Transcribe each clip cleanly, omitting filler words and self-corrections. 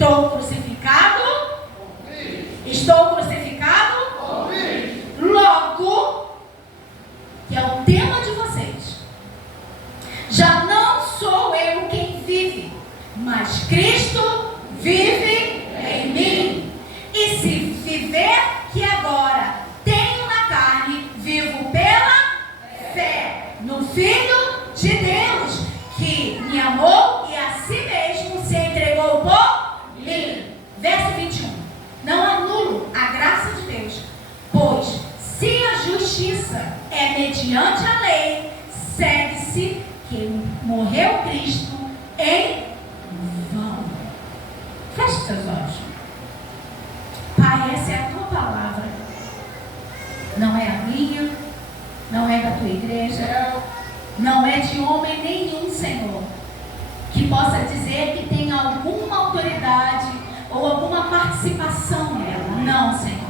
Estou crucificado. Estou crucificado. Logo, que é o tema de vocês, já não sou eu quem vive, mas Cristo vive em mim. E se viver que agora tenho na carne, vivo pela fé no Filho de Deus, que me amou e a si mesmo se entregou por mim. Verso 21. Não anulo a graça de Deus, pois se a justiça é mediante a lei, segue-se que morreu Cristo em vão. Feche seus olhos. Pai, essa é a tua palavra. Não é a minha, não é da tua igreja, não é de homem nenhum, Senhor, que possa dizer que tem alguma autoridade ou alguma participação nela. Não, Senhor.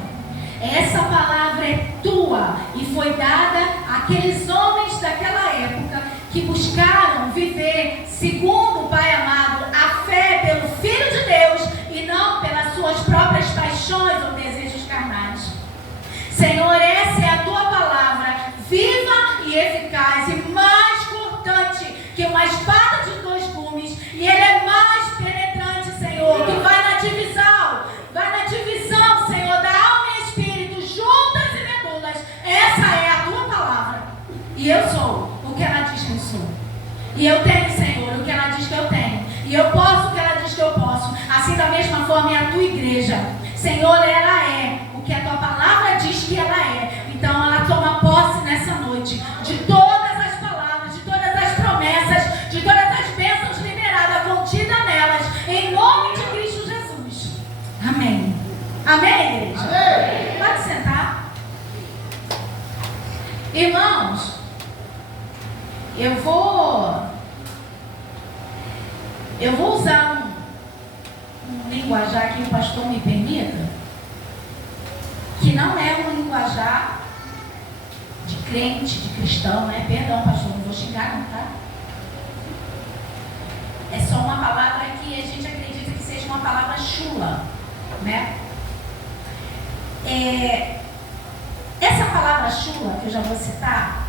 Essa palavra é tua e foi dada àqueles homens daquela época que buscaram viver segundo, Pai amado, a fé pelo Filho de Deus e não pelas suas próprias paixões ou desejos carnais. Senhor, essa é a tua palavra, viva e eficaz e mais cortante que uma espada de dois gumes, e ele é mais penetrante, Senhor, que vai na divisão, Senhor, da alma e espírito, juntas e medulas. Essa é a tua palavra. E eu sou o que ela diz que eu sou. E eu tenho, Senhor, o que ela diz que eu tenho. E eu posso o que ela diz que eu posso. Assim, da mesma forma, é a tua igreja. Senhor, ela é o que a tua palavra diz que ela é. Então, ela toma posse nessa noite de todas as palavras, de todas as promessas, de todas as bênçãos liberadas, contidas nelas, em nome de Cristo Jesus. Amém. Amém, igreja? Amém. Pode sentar. Irmãos, eu vou usar um linguajar que o pastor me permita, que não é um linguajar de crente, de cristão, né? Perdão, pastor, não vou xingar não, tá? É só uma palavra que a gente acredita que seja uma palavra chula, né? Essa palavra chula, que eu já vou citar,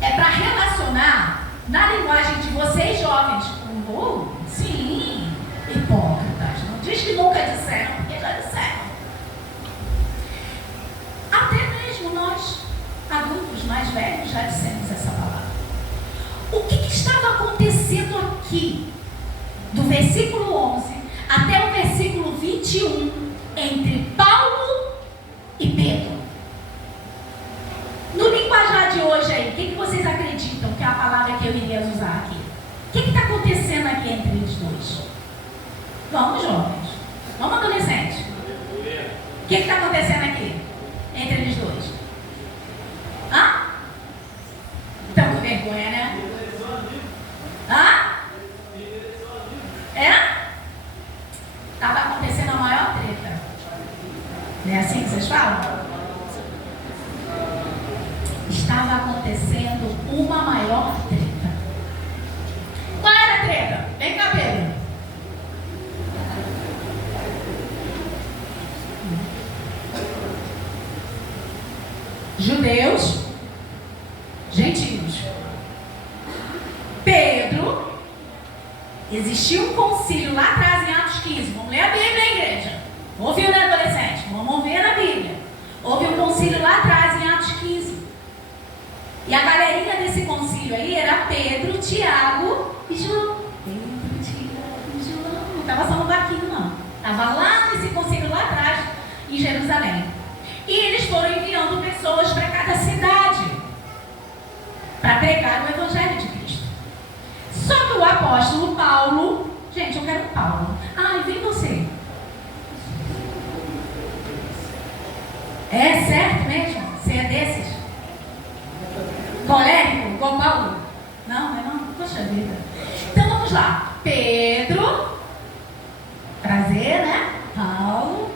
é para relacionar na linguagem de vocês jovens. Sim, hipócritas. Não diz que nunca disseram, porque já disseram. Até mesmo nós, adultos mais velhos, já dissemos essa palavra. O que estava acontecendo aqui, do versículo 11 até o versículo 21, entre Paulo e Pedro? No linguajar de hoje aí, o que vocês acreditam que é a palavra que eu iria usar aqui? O que está acontecendo aqui entre eles dois? Vamos, jovens. Vamos, adolescentes. O que está acontecendo aqui entre eles dois? Hã? Estão com vergonha, né? Hã? Estava acontecendo a maior treta. Não é assim que vocês falam? Estava acontecendo uma maior treta. Qual era a treta? Vem cá, Pedro. Judeus, gentios. Pedro, existiu um concílio lá atrás em Atos 15. Vamos ler a Bíblia, igreja. Ouviu, né, adolescente? Vamos ver na Bíblia. Houve um concílio lá atrás em Atos 15. E a galerinha desse concílio aí era Pedro, Tiago e João. Pedro, Tiago e João. Não estava só no barquinho, não. Estava lá nesse concílio lá atrás, em Jerusalém. E eles foram enviando pessoas para cada cidade para pregar o Evangelho de Cristo. Só que o apóstolo Paulo... Gente, eu quero Paulo. Ai, vem você. É certo mesmo? Você é desses? Colérico, igual Paulo? Não, não? Poxa vida. Então vamos lá. Pedro. Prazer, né? Paulo.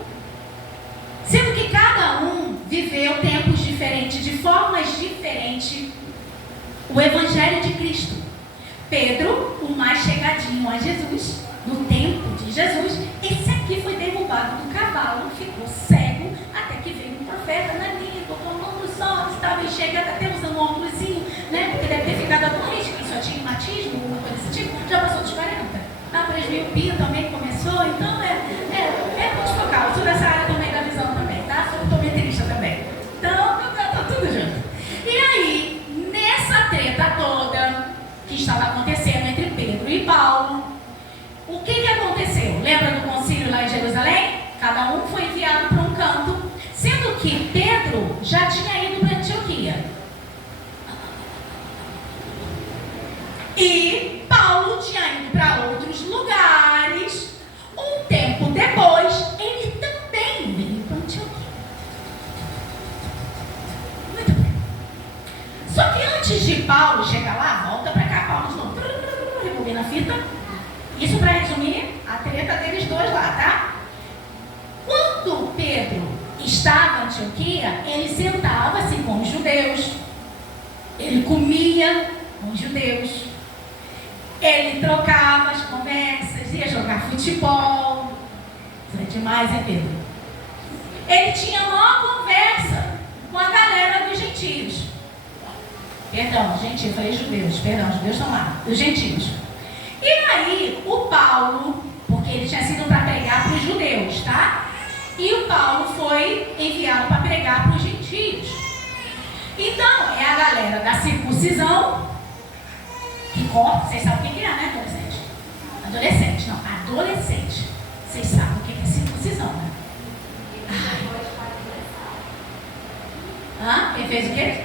Sendo que cada um viveu tempos diferentes, de formas diferentes, o Evangelho de Cristo. Pedro, o mais chegadinho a Jesus, no tempo de Jesus, até usando um óculosinho, né? Porque deve ter ficado alguma vez que só tinha reumatismo, alguma coisa desse tipo, já passou dos 40. A presbiopia também começou, então é multifocal. Eu sou dessa área também da visão também, tá? Sou optometrista também. Então, tá tudo junto. E aí, nessa treta toda que estava acontecendo entre Pedro e Paulo, o que aconteceu? Lembra do concílio lá em Jerusalém? Cada um foi enviado para um canto, sendo que Pedro já tinha ido para Antioquia. E Paulo tinha ido para outros lugares. Um tempo depois, ele também veio para Antioquia. Muito bem. Só que antes de Paulo chegar lá, volta para cá, Paulo de novo. Rebobina a fita. Isso para resumir a treta deles dois lá, tá? Quando Pedro estava em Antioquia, ele sentava-se com os judeus. Ele comia com os judeus. Ele trocava as conversas, ia jogar futebol. Isso é demais, é Pedro? Ele tinha uma conversa com a galera dos gentios. Perdão, gentios, falei judeus. Perdão, judeus estão lá. Os gentios. E aí, o Paulo, porque ele tinha sido para pregar para os judeus, tá? E o Paulo foi enviado para pregar para os gentios. Então, é a galera da circuncisão que corta. Vocês sabem o que é, né, adolescente? Adolescente, não, adolescente. Vocês sabem o que é circuncisão, né? Hã? Quem fez o quê?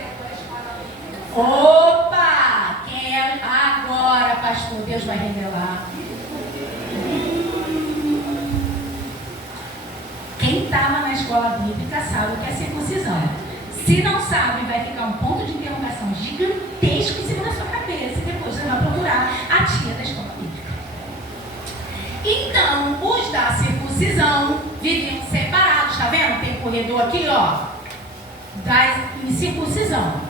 Opa! Quem é? Agora, pastor, Deus vai revelar. Quem estava na escola bíblica sabe o que é circuncisão. Se não sabe, vai ficar um ponto de interrogação gigantesco em cima da sua cabeça. E depois você vai procurar a tia da escola bíblica. Então, os da circuncisão viviam separados, tá vendo? Tem um corredor aqui, ó, da circuncisão.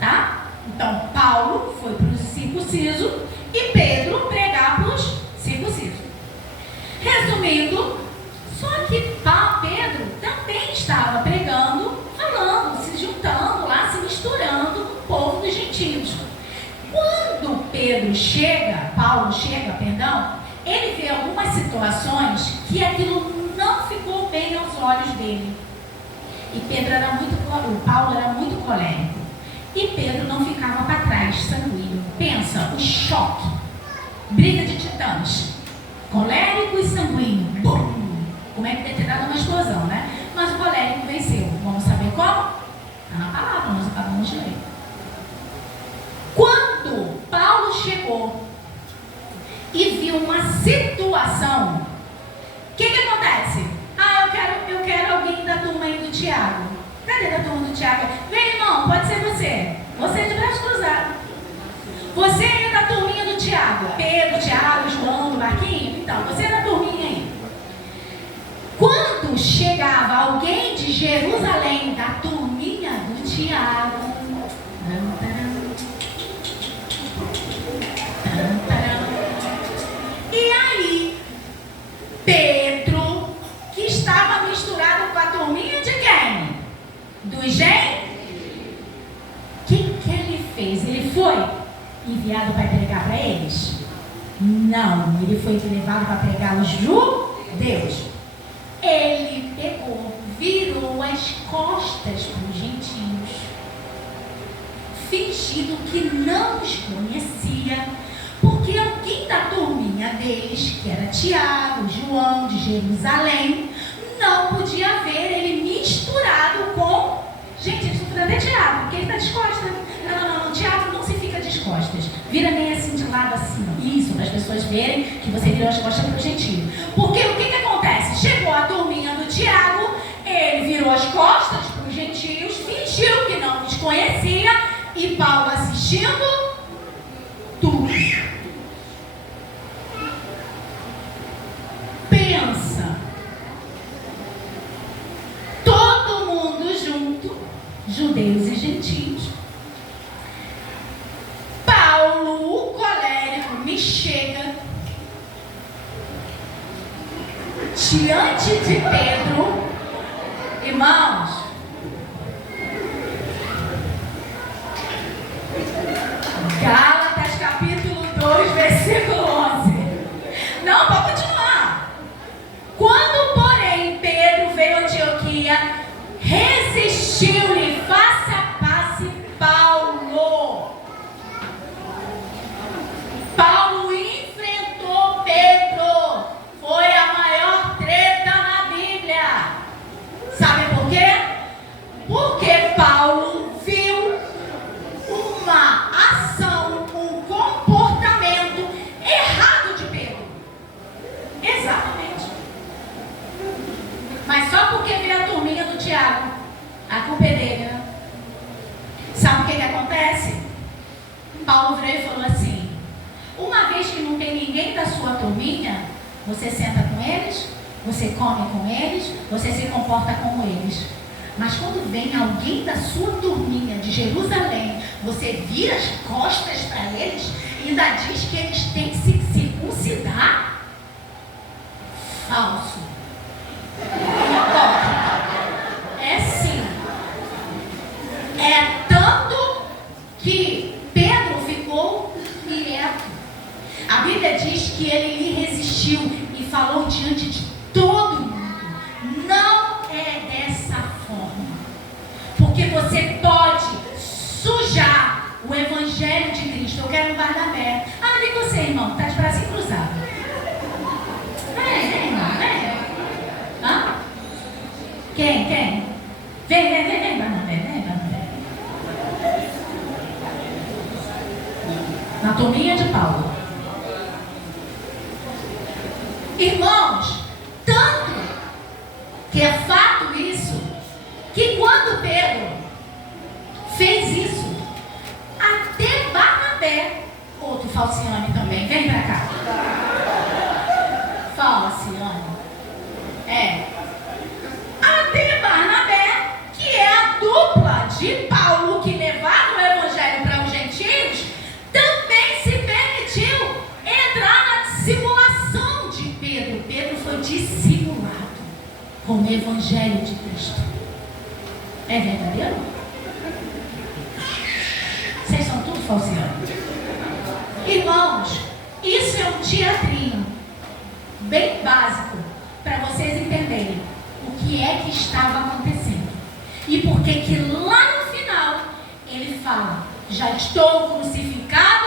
Tá? Então, Paulo foi para os circuncisos e Pedro pregar para os circuncisos. Resumindo, só que Pedro também estava pregando, falando, se juntando lá, se misturando com o povo dos gentios. Quando Paulo chega, ele vê algumas situações que aquilo não ficou bem aos olhos dele. E Paulo era muito colérico. E Pedro não ficava para trás, sanguíneo. Pensa, o choque. Briga de titãs. Colérico e sanguíneo. Bum! Como é que deve ter dado uma explosão, né? Mas o colérico venceu. Vamos saber como? Está na palavra, nós acabamos de ler. Quando Paulo chegou e viu uma situação, o que acontece? Eu quero alguém da turma aí do Tiago. Cadê da turma do Tiago? Vem, irmão, pode ser você. Você é de braço cruzado. Você é da turminha do Tiago. Pedro, Tiago, João, do Marquinho. Então, você é da turminha aí. Quando chegava alguém de Jerusalém, da turminha do Tiago, e aí, Pedro, que estava misturado com a turminha de quem? Do gentios. O que ele fez? Ele foi enviado para pregar para eles? Não, ele foi levado para pregar os judeus. Ele pegou, virou as costas para os gentios, fingindo que não os conhecia, porque alguém da turminha deles, que era Tiago, João, de Jerusalém, não podia ver ele misturado com... Gente, eles estão falando até Tiago, porque ele está descostas. Não, Tiago não se fica descostas. Vira meio assim de lado assim. Isso, para as pessoas verem que você virou as costas para o gentio. Porque o que acontece? Chegou a turminha do Tiago, ele virou as costas para os gentios, fingiu que não os conhecia, e Paulo assistindo tudo. Pensa. Todo mundo junto, judeus e gentios. Paulo, o colérico, me chega diante de Pedro. Irmãos, Não, pode continuar. Quando, porém, Pedro veio a Antioquia, resistiu-lhe face a face Paulo. Paulo enfrentou Pedro. Foi a maior treta na Bíblia. Sabe por quê? Porque Paulo viu uma ação, um comportamento errado de Pedro. Exatamente. Mas só porque veio a turminha do Tiago, a culpa é dele, né? Sabe o que acontece? Paulo veio e falou assim: uma vez que não tem ninguém da sua turminha, você senta com eles, você come com eles, você se comporta como eles. Mas quando vem alguém da sua turminha de Jerusalém, você vira as costas para eles e ainda diz que eles têm que se circuncidar? Falso. É sim. É tanto que Pedro ficou quieto. A Bíblia diz que ele lhe resistiu e falou diante de todo mundo: não é dessa forma, porque você pode sujar o Evangelho de Cristo. Eu quero um Barnabé. Ah, vem você, irmão, está de bracinho cruzado. Vem, irmão, vem. Hã? Quem? Vem, Barnabé, vem, Barnabé. Na turminha de Paulo. Irmãos, tanto que é fato isso, que quando Pedro fez isso, até Barnabé, outro Falciane também, vem pra cá. Falciane. Até Barnabé, que é a dupla de Paulo que levava o Evangelho para os gentios, também se permitiu entrar na dissimulação de Pedro. Pedro foi dissimulado com o Evangelho de Cristo. É verdadeiro? Vocês são tudo falseando. Irmãos, isso é um teatrinho bem básico para vocês entenderem o que é que estava acontecendo. E por que que lá no final ele fala: já estou crucificado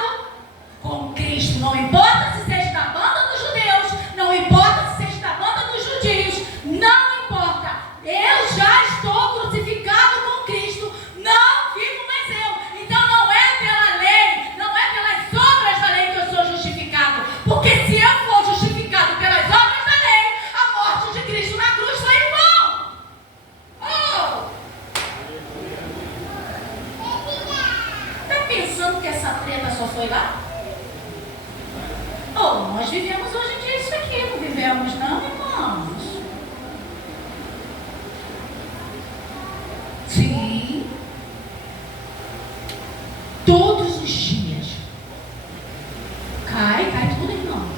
com Cristo. Não importa se seja da banda dos judeus, não importa se seja da banda dos judios, não importa. Eu já estou crucificado com Cristo. Não vivo mais eu. Então não é pela lei, não é pelas obras da lei que eu sou justificado. Porque se eu for justificado pelas obras da lei, a morte de Cristo na cruz foi em vão. Está pensando que essa treta só foi lá? Nós vivemos hoje em dia isso aqui, não vivemos não, irmãos? Sim. Todos os dias. Cai tudo, irmão.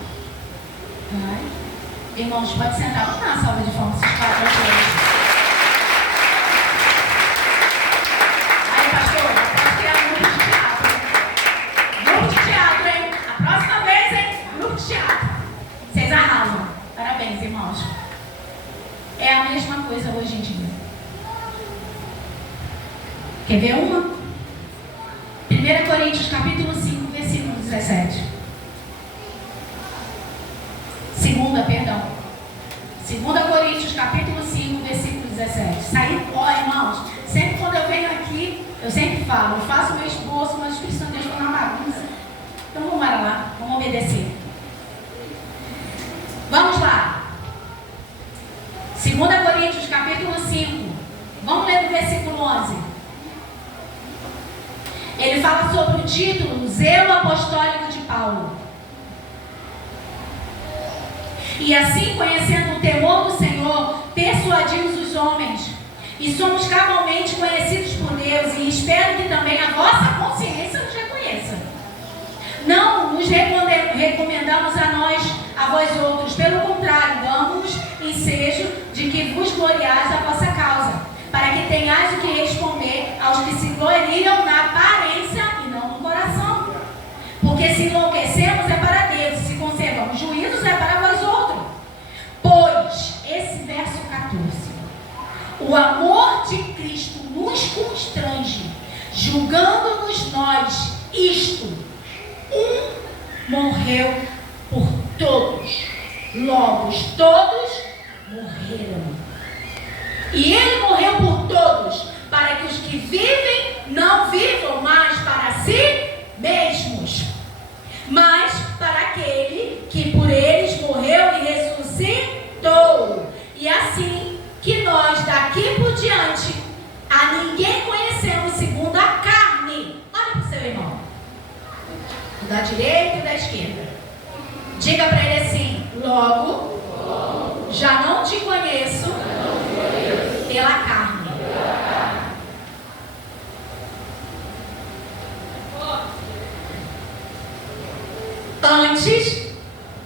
Cai. Irmãos, pode sentar, vamos dar uma salva de palmas, esses quatro hoje. Aí, pastor, pode criar um grupo de teatro. Grupo de teatro, hein? A próxima vez, hein? Grupo de teatro. Vocês arrasam. Parabéns, irmãos. É a mesma coisa hoje em dia. Quer ver uma? 1 Coríntios capítulo 5, versículo 17. 2 Coríntios capítulo 5, versículo 17. Irmãos, sempre quando eu venho aqui, eu sempre falo, eu faço meu esboço, mas o Espírito Santo de Deus está na bagunça. Então vamos lá, vamos obedecer. Vamos lá. 2 Coríntios capítulo 5. Vamos ler do versículo 11. Ele fala sobre o título Zelo Apostólico de Paulo. E assim, conhecendo o temor do Senhor, persuadimos os homens. E somos cabalmente conhecidos por Deus. E espero que também a vossa consciência nos reconheça. Não nos recomendamos a vós outros. Pelo contrário, damos ensejo de que vos gloriais a vossa causa, para que tenhais o que responder aos que se gloriam na aparência e não no coração. Porque se enlouquecemos é para Deus, se conservamos juízos é para O amor de Cristo nos constrange, julgando-nos nós isto: um morreu por todos, logo todos morreram. E ele morreu por todos, para que os que vivem não vivam mais para si mesmos, mas para aquele que por eles morreu e ressuscitou. E assim que nós daqui por diante a ninguém conhecemos segundo a carne. Olha para o seu irmão, da direita e da esquerda. Diga para ele assim: logo já não te conheço pela carne. Antes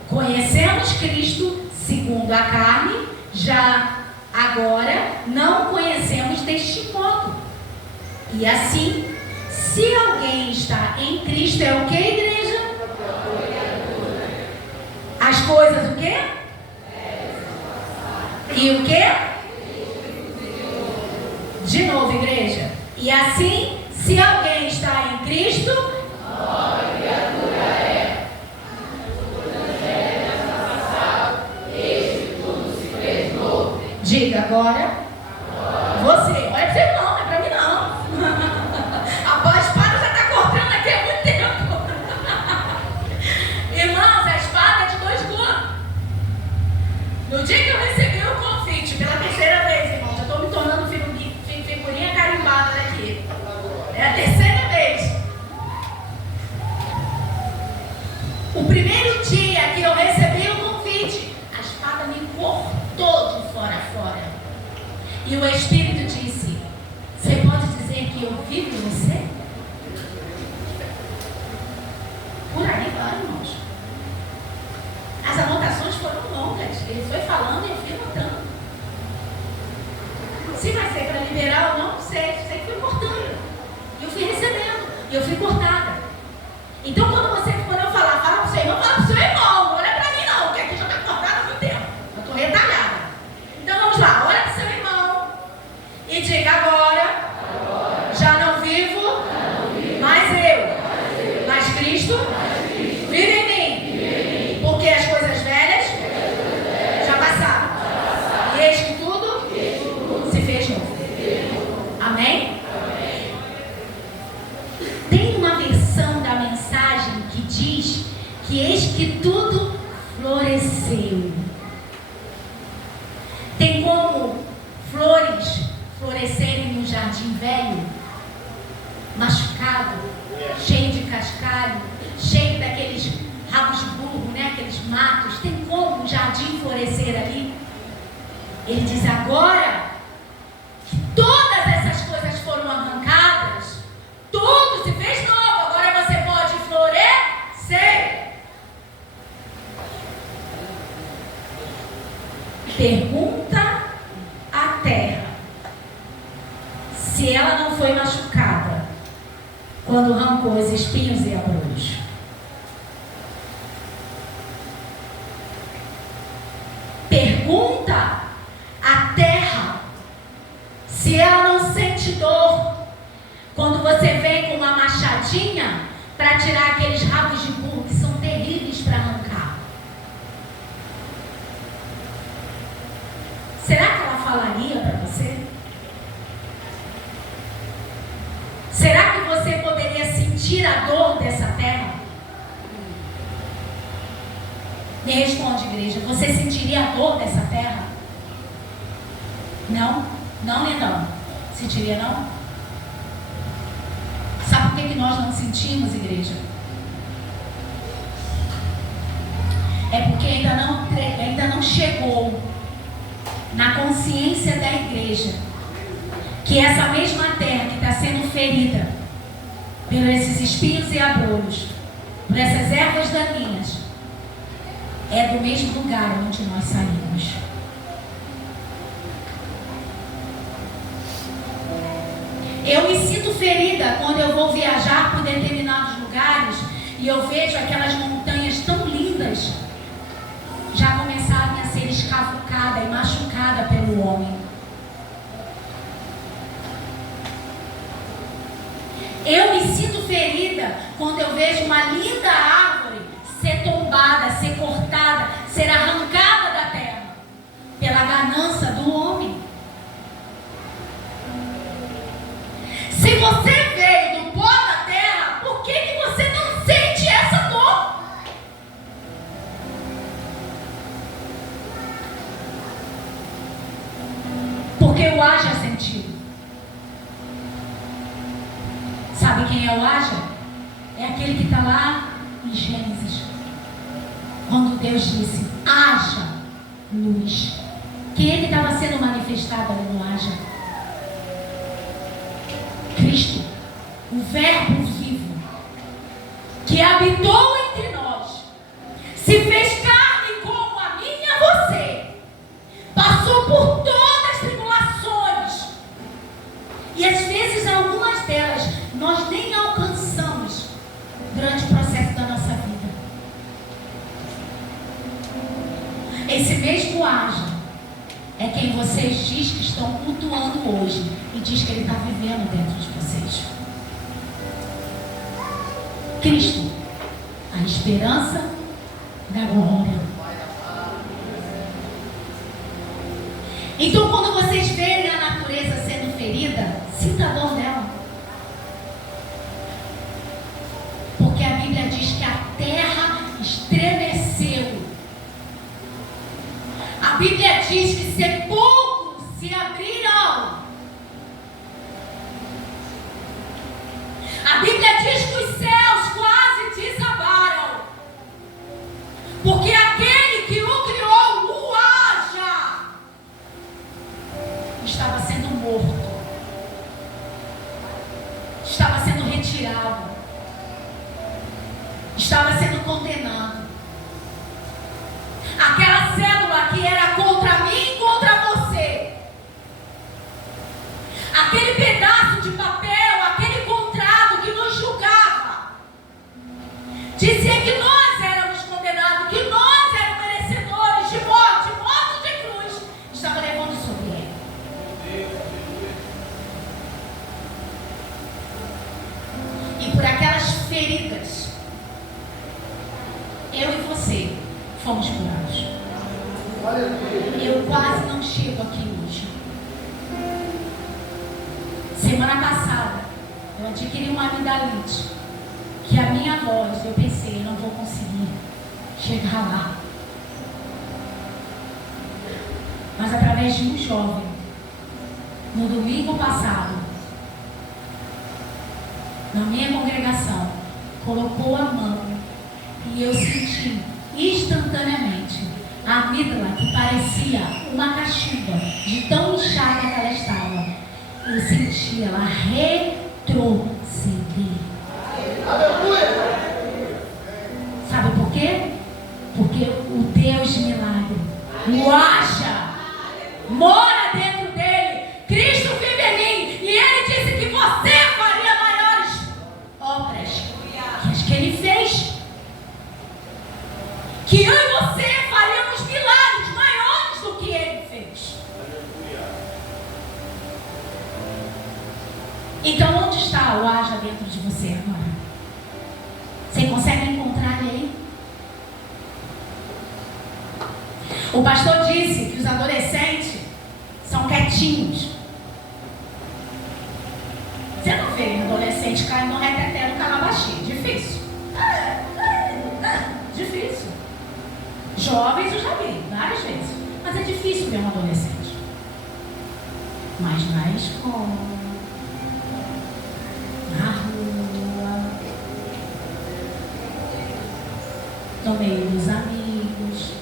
conhecemos Cristo segundo a carne, já agora não conhecemos deste modo. E assim, se alguém está em Cristo, é o que, igreja? As coisas o quê? E o quê? De novo, igreja. E assim, se alguém está em Cristo, nova criatura é. Diga agora. Você. Olha para você não, não é para mim não. A espada já está cortando aqui há muito tempo. Irmãos, a espada é de 2 gumes. No dia que eu recebi o convite, pela 3ª vez, irmão, já estou me tornando figurinha carimbada daqui. É a 3ª vez. O primeiro dia que eu recebi o convite, a espada me cortou de fora a fora. E o Espírito disse: você pode dizer que eu vivo em você? Por aí vai, irmãos. As anotações foram longas. Ele foi falando e eu fui anotando. Se vai ser para liberar ou não sei. Sei que fui cortando. E eu fui recebendo. E eu fui cortada. Então, quando você for eu falar, fala para o seu irmão, fala para o seu irmão. Não olha para mim não, porque aqui já está cortada há muito tempo. Eu estou retalhada. Então, vamos lá. Olha para o seu irmão e diga: agora já não vivo mais eu, mas Cristo vive em mim. Porque as coisas velhas já passaram. E eis que tudo se fez novo. Amém? Tem uma versão da mensagem que diz que eis que tudo floresceu. Tem como flores florescerem no jardim velho, machucado, cheio de cascalho, cheio daqueles rabos de burro, né? Aqueles matos. Tem como um jardim florescer ali? Ele diz: agora que todas essas coisas foram arrancadas, tudo se fez novo, agora você pode florescer. Pergunta à terra se ela não foi machucada quando arrancou os espinhos e abrolhos. Pergunta à terra se ela não sente dor quando você vem com uma machadinha para tirar aqueles rabos de burro que são terríveis para arrancar. Será que ela falaria para você? Será que você poderia sentir a dor dessa terra? Me responde, igreja. Você sentiria a dor dessa terra? Não? Não e não. Sentiria não? Sabe por que nós não sentimos, igreja? É porque ainda não chegou na consciência da igreja que essa mesma terra que está sendo ferida por esses espinhos e abrolhos, por essas ervas daninhas, é do mesmo lugar onde nós saímos. Eu me sinto ferida quando eu vou viajar por determinados lugares e eu vejo aquelas montanhas tão lindas já começarem a ser escavucadas e machucadas pelo homem. alegria quando eu vejo uma linda árvore ser tombada, ser cortada, ser arrancada da terra pela ganância do homem. Se você veio do pó da terra, por que você não sente essa dor? Porque o haja sentiu. Sabe quem é o haja? É aquele que está lá em Gênesis, quando Deus disse: haja luz. Quem é que estava sendo manifestado ali no haja? Cristo, o Verbo vivo, que habitou entre nós, se fez carne como a mim e a você, passou por todas as tribulações, e às vezes algumas delas nós nem alcançamos durante o processo da nossa vida. Esse mesmo haja é quem vocês diz que estão cultuando hoje e diz que ele está vivendo dentro de vocês. Cristo, a esperança da glória. Então, quando vocês verem a natureza sendo ferida, sinta a dor dela. Porque a Bíblia diz que a terra estremeceu. A Bíblia diz que sepulcros se abriram. A Bíblia diz que os céus quase desabaram. Porque aquele que o criou, o haja, estava sendo morto. Estava sendo retirado. Estava sendo condenado. Aquela cédula que era contra mim e contra você, aquele pedaço de papel, aquele contrato que nos julgava, dizia que nós éramos condenados, que nós éramos merecedores de morte de cruz, estava levando sobre ele. E por aquelas feridas, eu e você fomos curados. Eu quase não chego aqui hoje. Semana passada, eu adquiri uma amidalite, que a minha voz, eu pensei, eu não vou conseguir chegar lá. Mas através de um jovem, no domingo passado, na minha congregação, colocou a mão e eu senti instantaneamente a amígdala, que parecia uma cachimba, de tão inchada que ela estava. Eu senti ela retroceder. Sabe por quê? Porque o Deus de milagre, o haja, mora dentro dele. Cristo vive em mim. E ele disse que você faria maiores obras que as que ele fez. Que eu e você faríamos milagres maiores do que ele fez. Então, onde está o haja dentro de você agora? Você consegue encontrar ele aí? O pastor disse que os adolescentes são quietinhos. Você não vê um adolescente caindo no reteté no calabaxi. Difícil. Difícil. Jovens eu já vi várias vezes. Mas é difícil ver um adolescente. Mas na escola, na rua, no meio dos amigos.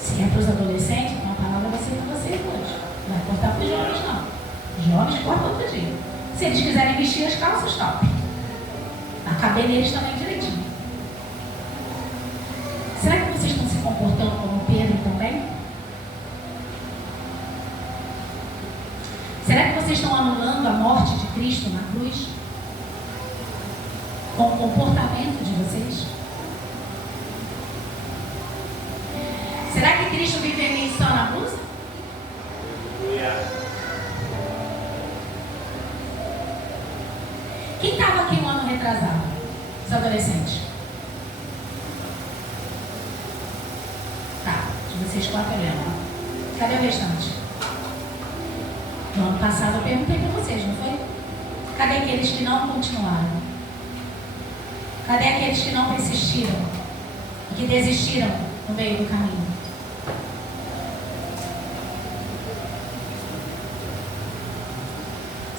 Se é para os adolescentes, então a palavra vai ser para vocês hoje. Não vai cortar para os jovens, não. Os jovens cortam outro dia. Se eles quiserem vestir as calças, top. Vai caber neles também direitinho. Será que vocês estão se comportando como Pedro também? Será que vocês estão anulando a morte de Cristo na cruz? Com o comportamento de vocês? Será que Cristo vive em mim só na blusa? aqui um ano retrasado? Os adolescentes. Tá, de vocês 4 olhando. Cadê o restante? No ano passado eu perguntei para vocês, não foi? Cadê aqueles que não continuaram? Cadê aqueles que não persistiram? E que desistiram no meio do caminho?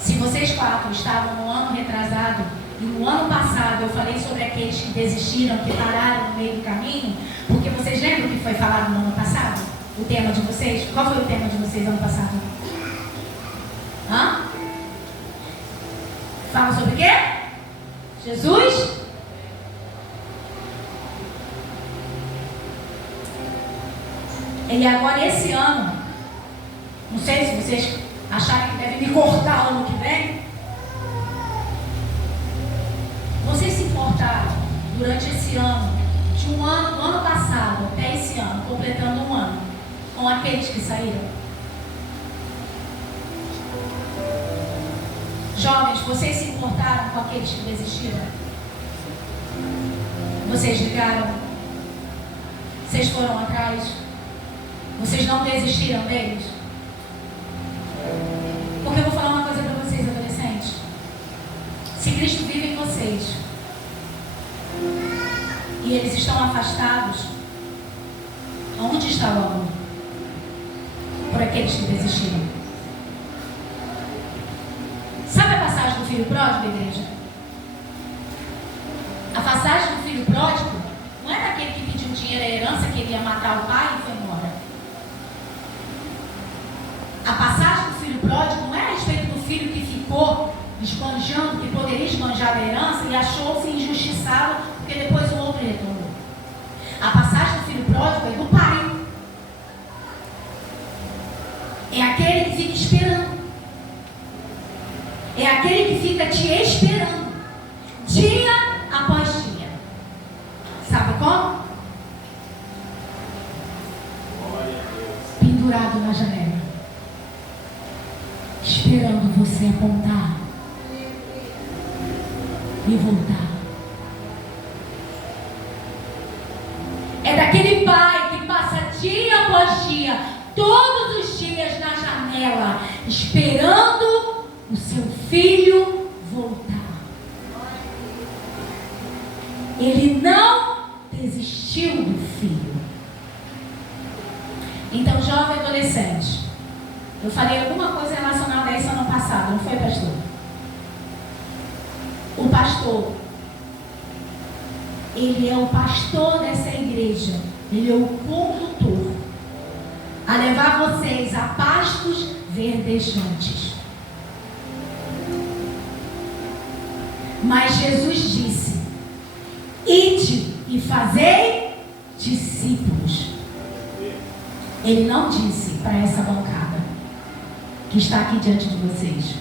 Se vocês 4 estavam no ano retrasado e no ano passado eu falei sobre aqueles que desistiram, que pararam no meio do caminho, porque vocês lembram o que foi falado no ano passado? O tema de vocês? Qual foi o tema de vocês ano passado? Hã? Fala sobre o quê? Jesus? E agora esse ano, não sei se vocês acharem que devem me cortar ano que vem. Vocês se importaram durante esse ano, de um ano, do ano passado até esse ano, completando um ano, com aqueles que saíram? Jovens, vocês se importaram com aqueles que desistiram? Vocês ligaram? Vocês foram atrás? Vocês não desistiram deles? Porque eu vou falar uma coisa para vocês, adolescentes. Se Cristo vive em vocês e eles estão afastados, onde está o amor por aqueles que desistiram? Sabe a passagem do filho pródigo, igreja? A passagem do filho pródigo não é daquele que pediu dinheiro, a herança, que ele ia matar o pai e foi embora. A passagem do filho pródigo não é a respeito do filho que ficou esbanjando, que poderia esbanjar a herança e achou-se injustiçado porque depois o outro retornou. A passagem do filho pródigo é do pai. É aquele que fica esperando. É aquele que fica te esperando, dia após dia. Sabe como? Pendurado na janela, esperando você apontar e voltar. É daquele pai que passa dia após dia, todos os dias na janela, esperando o seu filho voltar. Ele não desistiu do filho. Então, jovem adolescente, eu falei alguma coisa relacionada a isso ano passado, não foi, pastor? O pastor, ele é o pastor dessa igreja, ele é o condutor a levar vocês a pastos verdejantes. Mas Jesus disse: ide e fazei discípulos. Ele não disse para essa bancada que está aqui diante de vocês.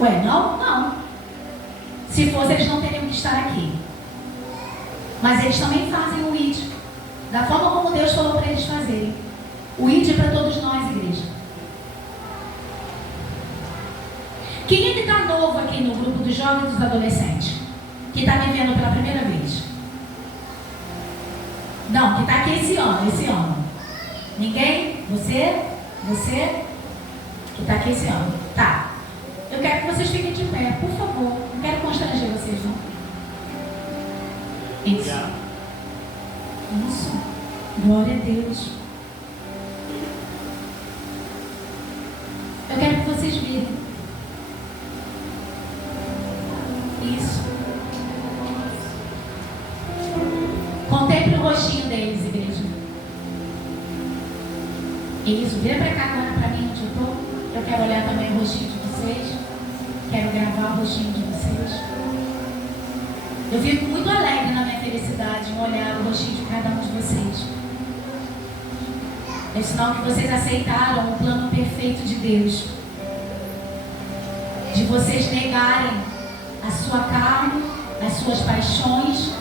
Ué, não? Não. Se fosse, eles não teriam que estar aqui. Mas eles também fazem o id, da forma como Deus falou para eles fazerem. O id é para todos nós, igreja. Quem é que está novo aqui no grupo dos jovens e dos adolescentes? Que está me vendo pela primeira vez? Não, que está aqui esse ano. Ninguém? Você? Que está aqui esse ano. Tá. Eu quero que vocês fiquem de pé, por favor. Não quero constranger vocês, não. Isso. Glória a Deus. Eu quero que vocês virem. Isso. Contemple o rostinho deles, igreja. Isso. Vira pra cá agora pra mim onde eu tô. Eu quero olhar também o rostinho de vocês. Quero gravar o rostinho de vocês. Eu fico muito alegre na minha felicidade em olhar o rostinho de cada um de vocês. É sinal que vocês aceitaram o plano perfeito de Deus. De vocês negarem a sua carne, as suas paixões,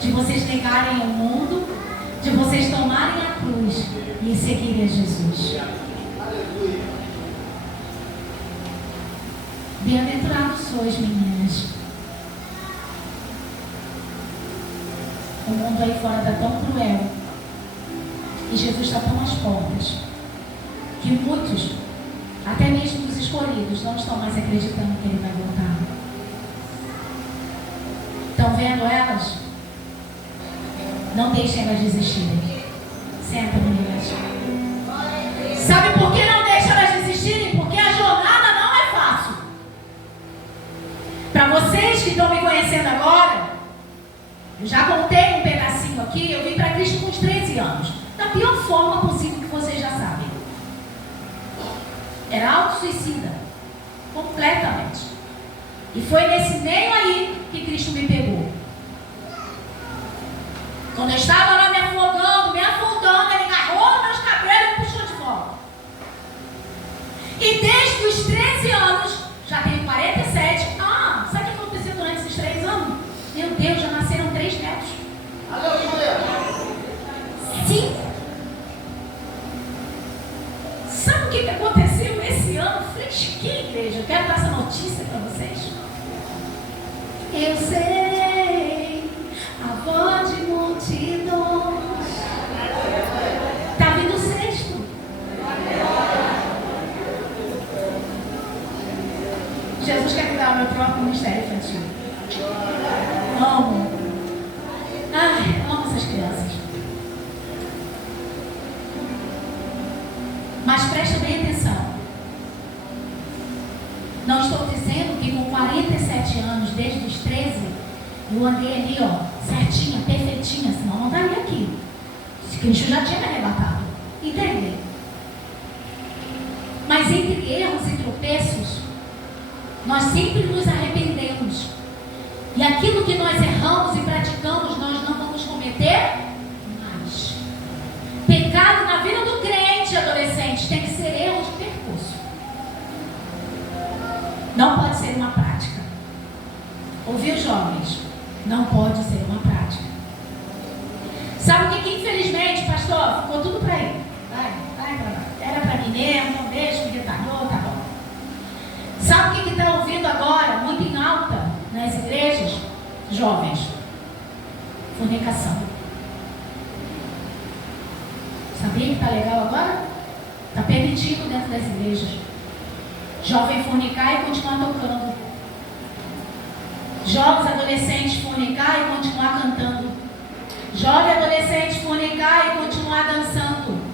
de vocês negarem o mundo, de vocês tomarem a cruz e seguirem a Jesus. Bem-aventurado sou. suas meninas. O mundo aí fora está tão cruel. E Jesus está tão às portas. Que muitos, até mesmo os escolhidos, não estão mais acreditando que Ele vai voltar. Estão vendo elas? Não deixem elas desistirem. Senta, meninas. Sabe por que não deixa elas desistirem? Porque a jornada não é fácil. Para vocês que estão me conhecendo agora, eu já contei um pedacinho aqui. Eu vim para Cristo com uns 13 anos. Da pior forma possível que vocês já sabem. Era auto-suicida. Completamente. E foi nesse meio aí que Cristo me pegou. Quando eu estava lá me afogando, Ele agarrou meus cabelos e me puxou de volta. E desde os 13 anos, já tenho 47. Sabe o que aconteceu durante esses 3 anos? Meu Deus, já nasceram 3 netos. Aleluia! 5. Sabe o que aconteceu esse ano? Fresquinho, igreja. Eu quero dar essa notícia para vocês. Eu sei a voz de multidões. Está vindo o 6º. Jesus quer me dar o meu próprio ministério infantil. Amo. Amo essas crianças. Mas presta bem atenção. Não estou dizendo que com 47 anos, desde os 13, eu andei ali, certinha, perfeitinha, senão não estaria aqui. Se Cristo já tinha me arrebatado. Entende? Mas entre erros e tropeços, nós sempre nos arrependemos. E aquilo que nós erramos e praticamos, nós não vamos cometer mais. Pecado na vida do crente adolescente tem que ser erro de percurso. Não pode ser uma prática. Ouviu, jovens? Não pode ser uma prática. Sabe o que infelizmente, pastor, ficou tudo para ele. Vai para lá. Era para mim mesmo, não deixa, me detalhou, tá bom. Sabe o que está ouvindo agora, muito em alta, nas igrejas? Jovens. Fornicação. Sabia que está legal agora? Está permitido dentro das igrejas. Jovem fornicar e continuar tocando. Jovens adolescentes fornicar e continuar cantando. Jovem adolescente fornicar e continuar dançando.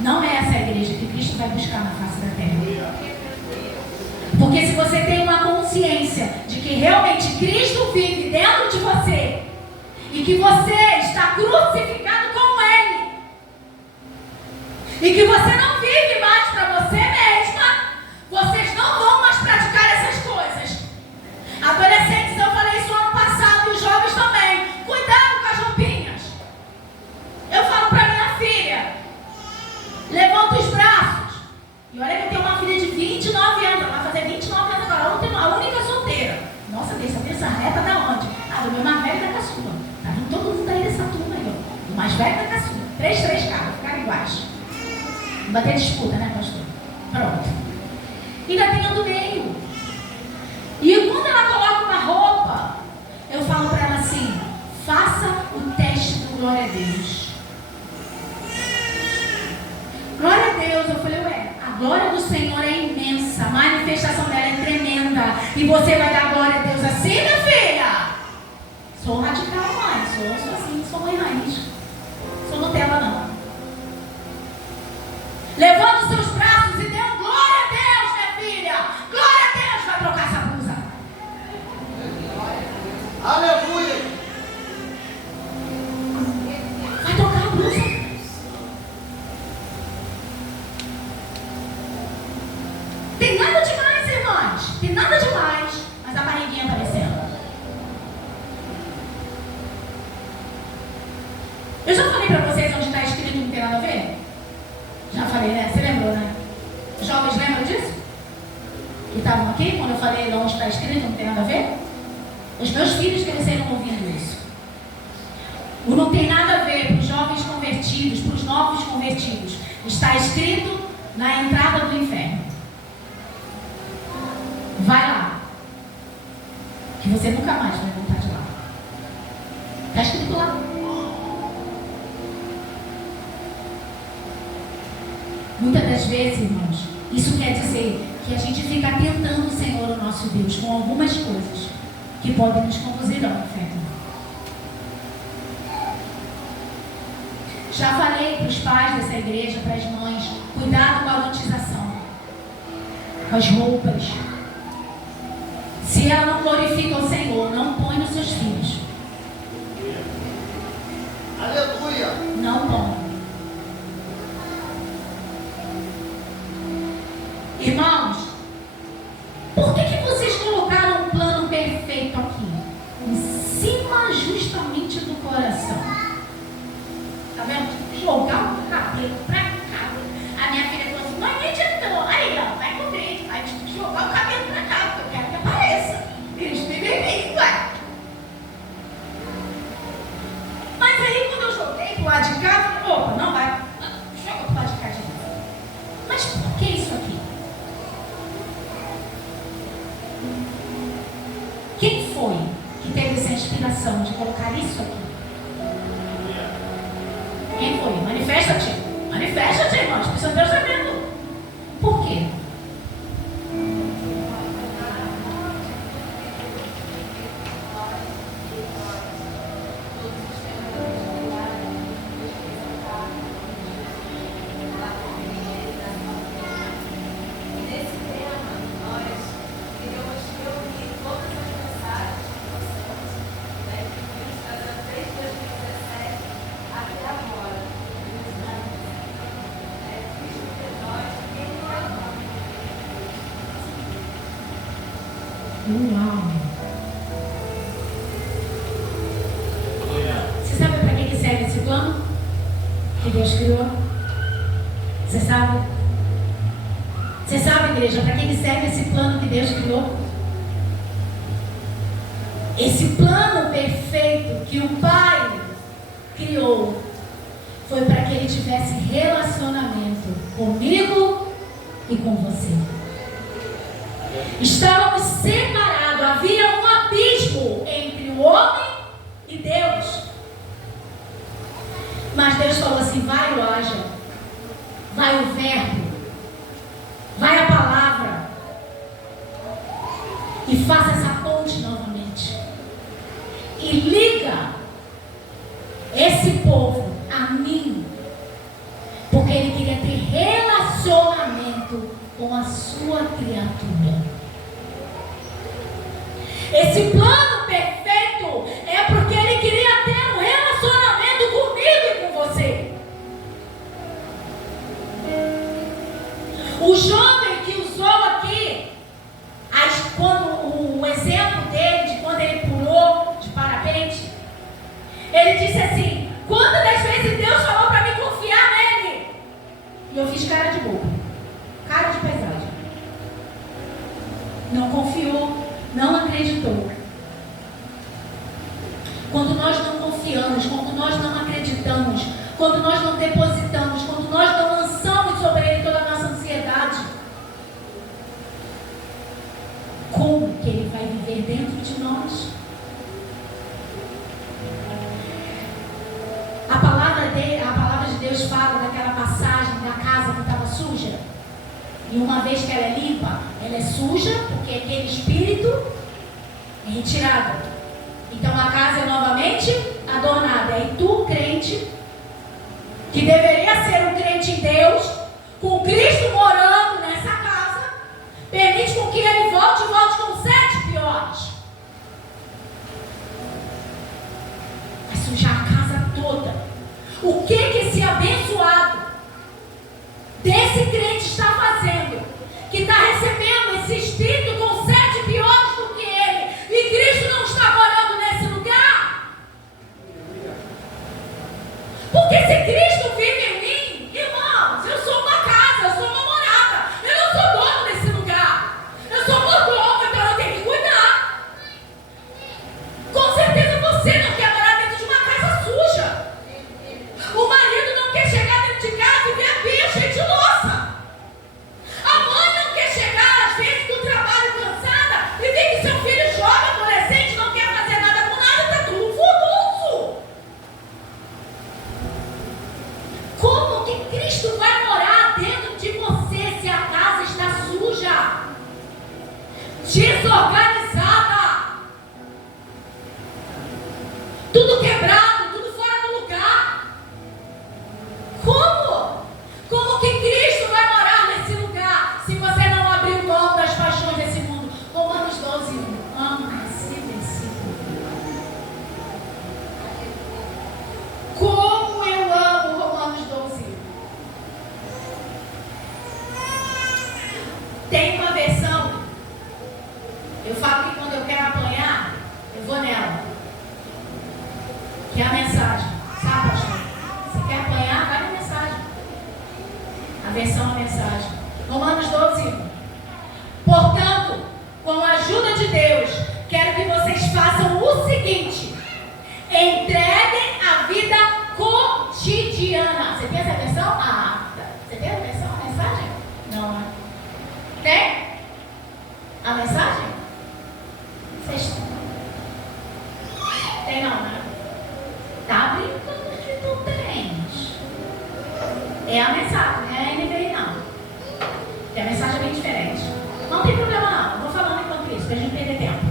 Não é essa a igreja que Cristo vai buscar na face da terra. Porque se você tem uma consciência de que realmente Cristo vive dentro de você e que você está crucificado com Ele e que você não vive mais para você mesma, vocês não vão mais praticar essas coisas. Adolescentes, eu falei isso ano passado e os jovens também. Cuidado com as roupinhas. Eu falo para minha filha, levanta os braços. E olha que eu tenho uma filha de 29 anos, ela vai fazer 29 anos agora. Eu tenho a única solteira. Nossa, Deus, essa pensa reta da onde? Do meu mais velho e da caçula. Tá vendo? Todo mundo aí dessa turma aí, ó. Do mais velho e da caçula. 3 caras, ficaram iguais. Não vai ter disputa, né, pastor? Pronto. E ainda tem a do meio. E quando ela coloca uma roupa, eu falo para ela assim: faça o teste do glória a Deus. Glória a Deus. Eu falei, a glória do Senhor é imensa, a manifestação dela é tremenda. E você vai dar glória a Deus assim, minha filha? Sou radical, mãe. Sou assim, sou mãe raiz. Sou Nutella, não. Levanta os seus braços e dê um glória a Deus, minha filha. Glória a Deus. Vai trocar essa blusa. Aleluia. Vai trocar a blusa. Tem nada demais, irmãs. Tem nada demais. Mas a barriguinha aparecendo. Eu já falei para vocês onde está escrito não tem nada a ver? Já falei, né? Você lembrou, né? Jovens lembram disso? Que estavam aqui quando eu falei onde está escrito não tem nada a ver? Os meus filhos cresceram ouvindo isso. O não tem nada a ver para os jovens convertidos, para os novos convertidos. Está escrito na entrada do inferno. Vai lá, que você nunca mais vai voltar de lá. Está escrito lá. Muitas das vezes, irmãos, isso quer dizer que a gente fica tentando o Senhor, o nosso Deus, com algumas coisas que podem nos conduzir ao inferno. Já falei para os pais dessa igreja, para as mães, cuidado com a lotização, com as roupas. Se ela não glorifica o Senhor, não põe nos seus filhos. Aleluia! Não põe. Irmãos, por que vocês colocaram um plano perfeito aqui? Em cima justamente do coração. Tá vendo? Jogar o cabelo pra cá. A minha filha falou assim, mãe, nem adiantou. Aí, ó, vai cobrir. Vai jogar o cabelo pra cá, porque eu quero que apareça. Eles vivem em mim, ué. Mas aí, quando eu joguei pro lado de cá, eu falei, opa, não vai. Joga pro lado de cá de novo. Mas por que isso aqui? Quem foi que teve essa inspiração de colocar isso aqui? Quem foi? Manifesta-te. Manifesta-te, irmãos. Porque Deus está vendo. Por quê? Uau! Você sabe para que serve esse plano que Deus criou? Você sabe? Você sabe, igreja, para que serve esse plano que Deus criou? Esse plano perfeito que o Pai criou foi para que Ele tivesse relacionamento comigo e com você. Estávamos separados, havia um abismo entre o homem e Deus. Mas Deus falou assim, vai o haja, vai o verbo, vai a palavra e faça essa ponte novamente. E liga esse povo a mim, porque Ele queria ter relacionamento com a sua criatura. Esse plano perfeito é porque Ele queria ter um relacionamento comigo e com você. O jovem que usou aqui, quando o exemplo dele, de quando ele pulou de parapente, ele disse assim, quantas das vezes Deus falou para mim confiar nele? E eu fiz cara de bobo, cara de paisagem. Não confiou, não acreditou. Quando nós não confiamos, quando nós não acreditamos, quando nós não depositamos, quando nós não lançamos sobre Ele toda a nossa ansiedade, como que Ele vai viver dentro de nós? A palavra de Deus fala daquela passagem da casa que estava suja. E uma vez que ela é limpa, ela é suja, porque aquele espírito é retirado. Então a casa é novamente adornada. E tu, crente, que deveria ser um crente em Deus, com Cristo morando nessa casa, permite com que ele volte com 7 piores. Vai sujar a casa toda. O que esse abençoado desse crente está fazendo? Que está recebendo esse espírito com 7 piores do que ele. E Cristo não está morando nesse lugar? Porque se Cristo vive em mim, irmãos, eu sou uma casa, eu sou uma morada. Eu não sou dono desse lugar. Eu sou mordomo, então eu tenho que cuidar. Com certeza você não quer morar dentro de uma casa suja. O marido não quer chegar dentro de casa e ver a pia cheia de louça. tudo quebrado, tudo fora do lugar. Como? Como que Cristo vai morar nesse lugar se você não abrir mão das paixões desse mundo? Romanos 12, 1. Amo esse versículo. Como eu amo Romanos 12. Tem uma versão, eu falo que quando eu quero apanhar, eu vou nela. Que é a mensagem. Sabe, pastor? Você quer apanhar? Vai na mensagem. A versão é a mensagem. Romanos 12, 1. Portanto, com a ajuda de Deus, quero que vocês façam o seguinte: entreguem a vida cotidiana. Você tem essa versão? Ah, tá. Você tem a versão, a mensagem? Não, né? Tem? A mensagem? Vocês tem não, né? Tá brincando que tu tens. É a mensagem, não é a NVI não. Porque a mensagem é bem diferente. Não tem problema não, eu vou falando enquanto isso, pra gente perder tempo.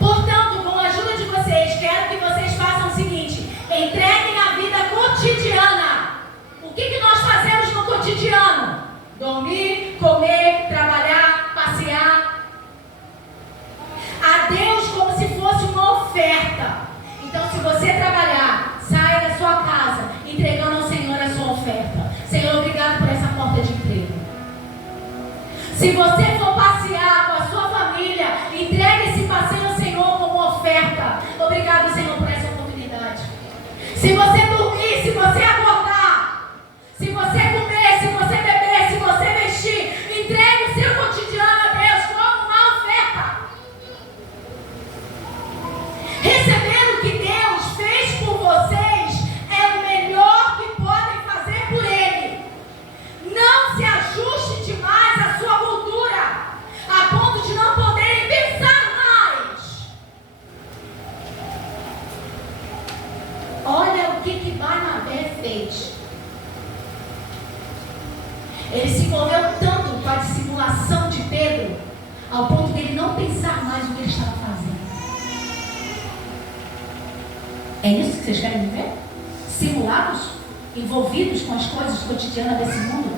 Portanto, com a ajuda de vocês, quero que vocês façam o seguinte: entreguem a vida cotidiana. O que nós fazemos no cotidiano? Dormir, comer, trabalhar, passear. A Deus como se fosse uma oferta. Então, se você trabalhar, saia da sua casa, entregando ao Senhor a sua oferta. Senhor, obrigado por essa porta de emprego. Se você for passear com a sua família, entregue esse passeio ao Senhor como oferta. Obrigado, Senhor, por essa oportunidade. Se você dormir, se você acordar, se você comer, se você beber, se você vestir, entregue o seu cotidiano a Deus como uma oferta. Receber o que Deus fez por vocês é o melhor que podem fazer por Ele. Não se ajuste demais à sua cultura, a ponto de não poderem pensar mais. Olha o que Barnabé fez. Ele se envolveu tanto com a dissimulação de Pedro, ao ponto de ele não pensar mais o que ele estava fazendo. É isso que vocês querem ver? Simulados? Envolvidos com as coisas cotidianas desse mundo?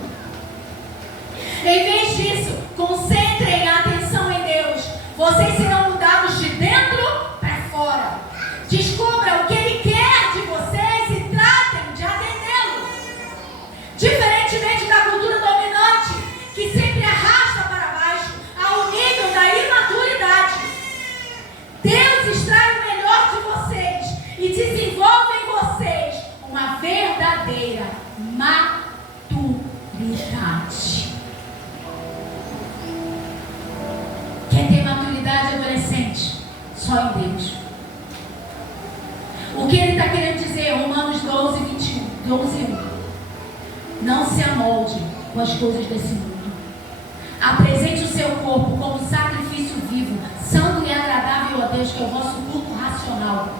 Em vez disso, concentrem a atenção em Deus. Vocês serão mudados de dentro para fora. Descubram o que Ele quer de vocês e tratem de atendê-lo. Diferentemente da cultura dominante, que sempre arrasta para baixo ao nível da imaturidade, Deus extrai o melhor de vocês e desenvolve em vocês uma verdadeira maturidade. Quer ter maturidade, adolescente? Só em Deus. O que ele está querendo dizer? Romanos 12, 1. Não se amolde com as coisas desse mundo. Apresente o seu corpo como sacrifício vivo, santo e agradável a Deus, que é o vosso culto racional.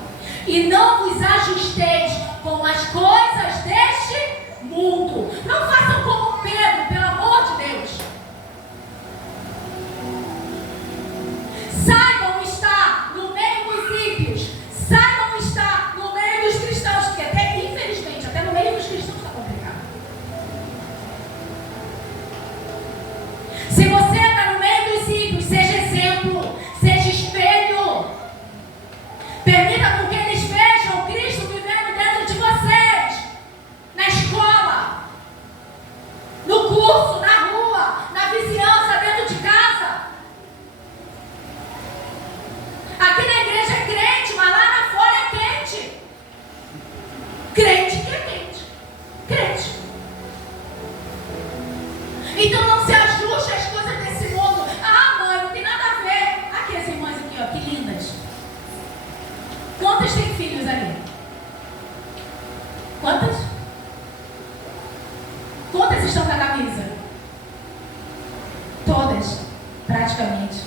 E não vos ajusteis com as coisas deste mundo. Não façam como Pedro, pelo amor de Deus. Saibam estar no meio dos ímpios. Saibam estar no meio dos cristãos, porque até, infelizmente, até no meio dos cristãos está complicado. Se você está no meio dos ímpios, seja exemplo, seja espelho. Permita com que eles vejam Cristo vivendo dentro de vocês. Na escola, no curso, na rua, na vizinhança, dentro de casa. Aqui na igreja é crente, mas lá na fora é quente. Crente que é quente. Crente. Então não se ajuste às coisas desse mundo. Ah, mãe, não tem nada a ver. Aqui as irmãs aqui, ó, que lindas. Quantas têm filhos ali? Quantas? Quantas estão com a camisa? Todas, praticamente.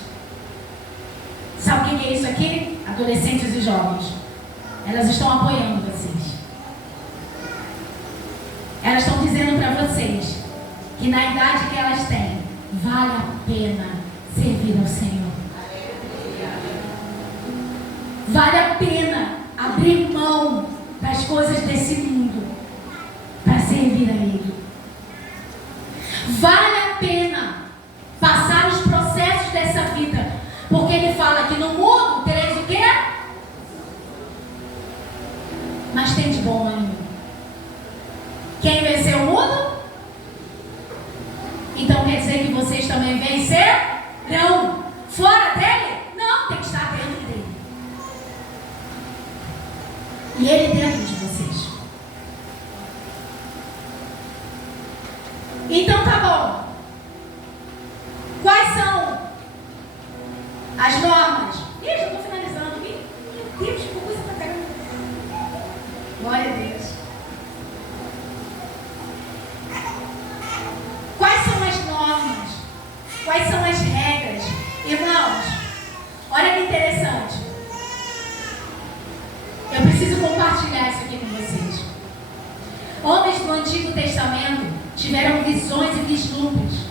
Sabe o que é isso aqui? Adolescentes e jovens. Elas estão apoiando vocês. Elas estão dizendo para vocês que na idade que elas têm, vale a pena servir ao Senhor. Vale a pena abrir mão das coisas desse mundo para servir a Ele. Vale a pena passar os processos dessa vida, porque Ele fala que no mundo tereis o quê? Mas tem de bom ânimo. Quem venceu o mundo? Então quer dizer que vocês também vencerão. Fora dele? Não, tem que estar dentro dele. E ele dentro de vocês. Então tá bom. Quais são as normas? Ih, já estou finalizando. Meu Deus, que coisa pra caramba. Glória a Deus. Quais são as normas? Quais são as regras? Irmãos, olha que interessante. Eu preciso compartilhar isso aqui com vocês. Homens do Antigo Testamento tiveram visões e vislumbres.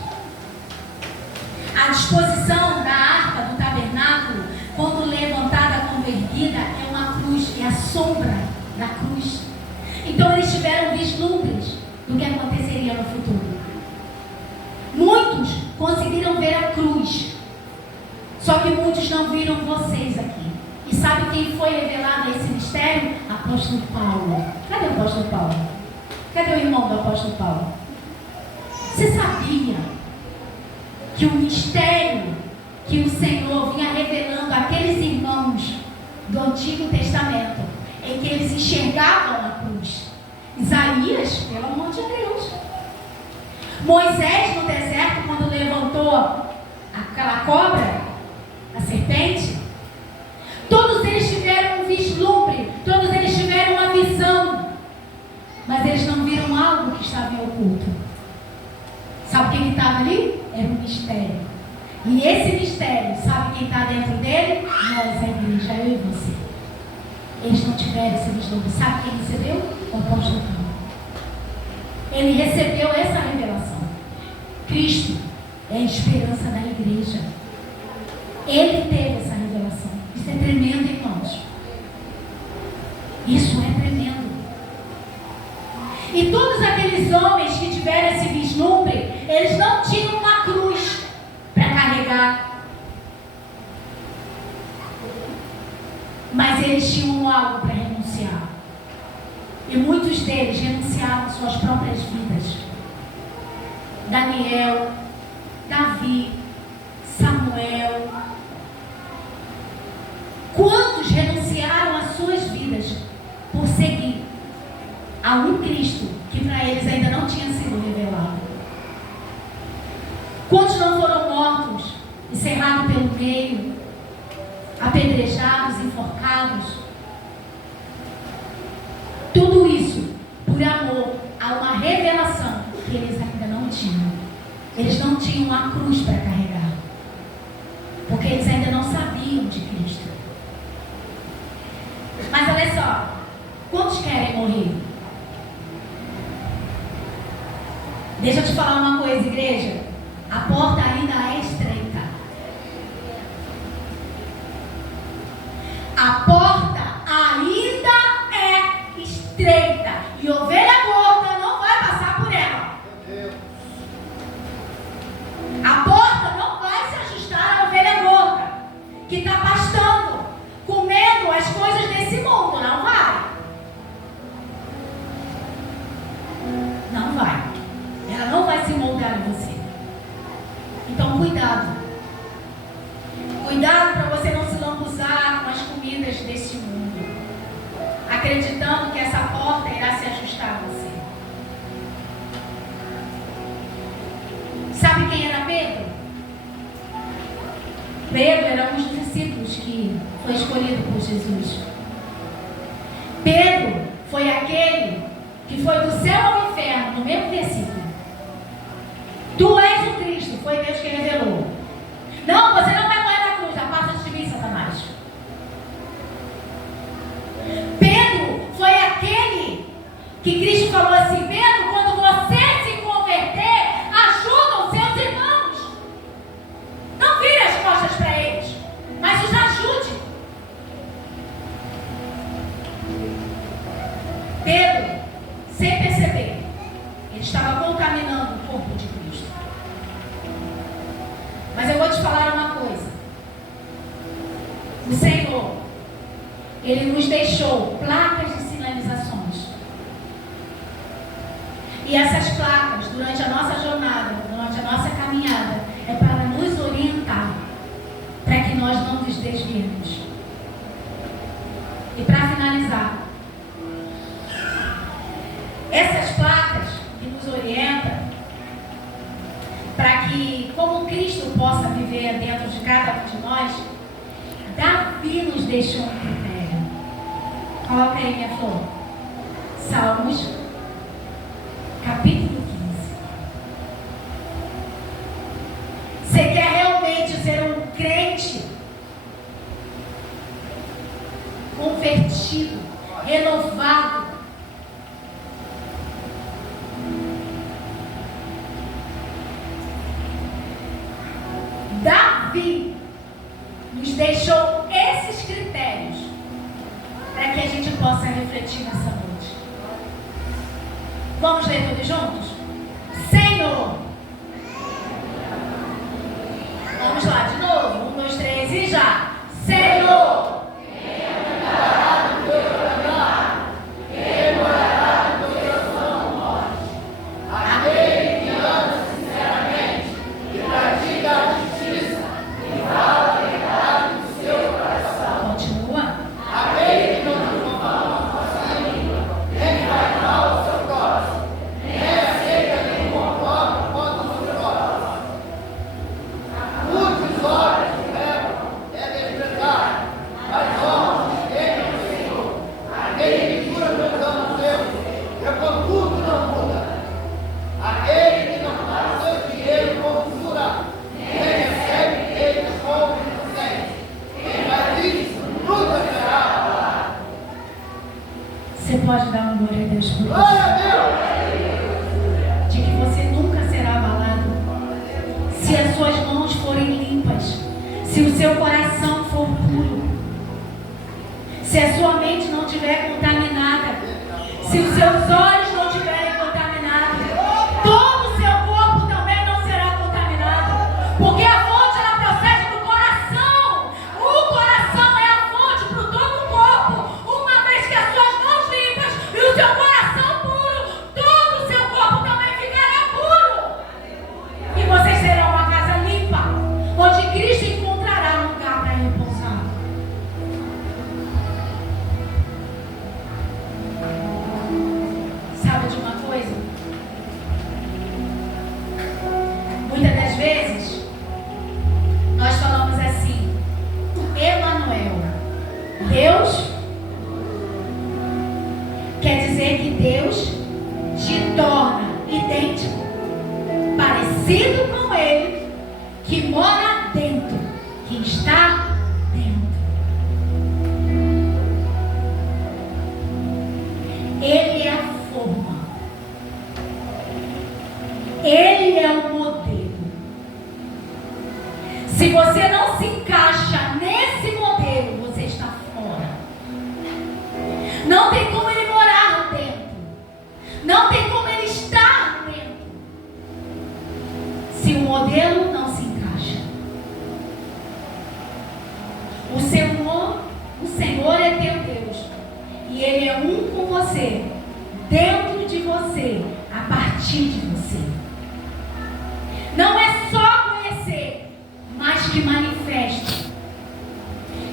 A disposição da arca do tabernáculo, quando levantada como erguida, é uma cruz, é a sombra da cruz. Então eles tiveram vislumbres do que aconteceria no futuro. Muitos conseguiram ver a cruz, só que muitos não viram vocês aqui. E sabe quem foi revelado a esse mistério? Apóstolo Paulo. Cadê o apóstolo Paulo? Cadê o irmão do apóstolo Paulo? Você sabia que o mistério que o Senhor vinha revelando àqueles irmãos do Antigo Testamento é que eles enxergavam a cruz? Isaías, pelo amor de Deus. Moisés no deserto, quando levantou aquela cobra, a serpente, todos eles tiveram um vislumbre, todos eles tiveram uma visão, mas eles não viram algo que estava em oculto. Sabe quem estava ali? Era um mistério. E esse mistério, sabe quem está dentro dele? Nós, a igreja, eu e você. Eles não tiveram esse vislumbre. Sabe quem recebeu? O apóstolo Paulo. Ele recebeu essa revelação. Cristo é a esperança da igreja. Ele teve essa revelação. Isso é tremendo, irmãos. Isso é tremendo. E todos aqueles homens que tiveram esse vislumbre, eles não tinham uma cruz para carregar, mas eles tinham algo para renunciar. E muitos deles renunciaram às suas próprias vidas. Daniel, Davi, Samuel. Quantos renunciaram às suas vidas por seguir a um Cristo que para eles ainda não tinha sido revelado? Quantos não foram mortos, encerrados pelo meio, apedrejados, enforcados? Tudo isso por amor a uma revelação que eles ainda não tinham. Eles não tinham a cruz para carregar, porque eles ainda não sabiam de Cristo. Mas olha só, quantos querem morrer? Deixa eu te falar uma coisa, igreja. A porta ainda é estreita. A porta ainda é estreita. E ovelha gorda não vai passar por ela. A porta não vai se ajustar à ovelha gorda que está pastando, comendo as coisas desse mundo. Não vai. Não vai. Ela não vai se moldar em você. Então cuidado. Cuidado para você não se lambuzar com as comidas deste mundo, acreditando que essa porta irá se ajustar a você. Sabe quem era Pedro? Pedro era um dos discípulos que foi escolhido por Jesus. Pedro foi aquele que foi do céu ao inferno, no mesmo versículo. Tu és o Cristo, foi Deus quem revelou. Não, você não vai morrer na cruz, aparta de mim, Satanás. Pedro foi aquele que Cristo falou assim: Pedro, quando você se converter, ajuda os seus irmãos. Não vire as costas para eles, mas os ajude. Ele nos deixou placas de sinalizações. E essas placas, durante a nossa jornada, durante a nossa caminhada, é para nos orientar, para que nós não nos desviemos. E para finalizar, essas placas que nos orientam, para que, como Cristo possa viver dentro de cada um de nós, Davi nos deixou um critério. Coloca aí, minha flor. Salmos, capítulo 15. Você quer realmente ser um crente convertido, renovado? Davi nos deixou esses critérios para que a gente possa refletir nessa noite. Vamos ler todos juntos? Senhor. Vamos lá, de novo. 1, 2, 3 e já. Senhor. Você pode dar uma glória a Deus por isso? De que você nunca será abalado. Se as suas mãos forem limpas, se o seu coração for puro, se a sua mente não estiver contaminada, se os seus olhos não estiverem contaminados, todo o seu corpo também não será contaminado, porque a fonte ela procede do coração. O coração é a fonte para todo o corpo. Uma vez que as suas mãos limpas e o seu coração puro, todo o seu corpo também ficará puro. E vocês serão uma casa limpa, onde Cristo encontrará um lugar para repousar. Sabe de uma coisa? Muitas das vezes nós falamos assim: Emanuel, Deus quer dizer que Deus te torna idêntico, parecido com Ele, que mora dentro, que está dentro. Ele é a forma. Ele é o modelo. Se você não se encaixa nesse modelo, você está fora. Não tem como ele morar dentro. Não tem como ele estar dentro. Se o modelo não se encaixa. O Senhor é teu Deus. E Ele é um com você, dentro de você, a partir de você. Não é só conhecer, mas que manifeste.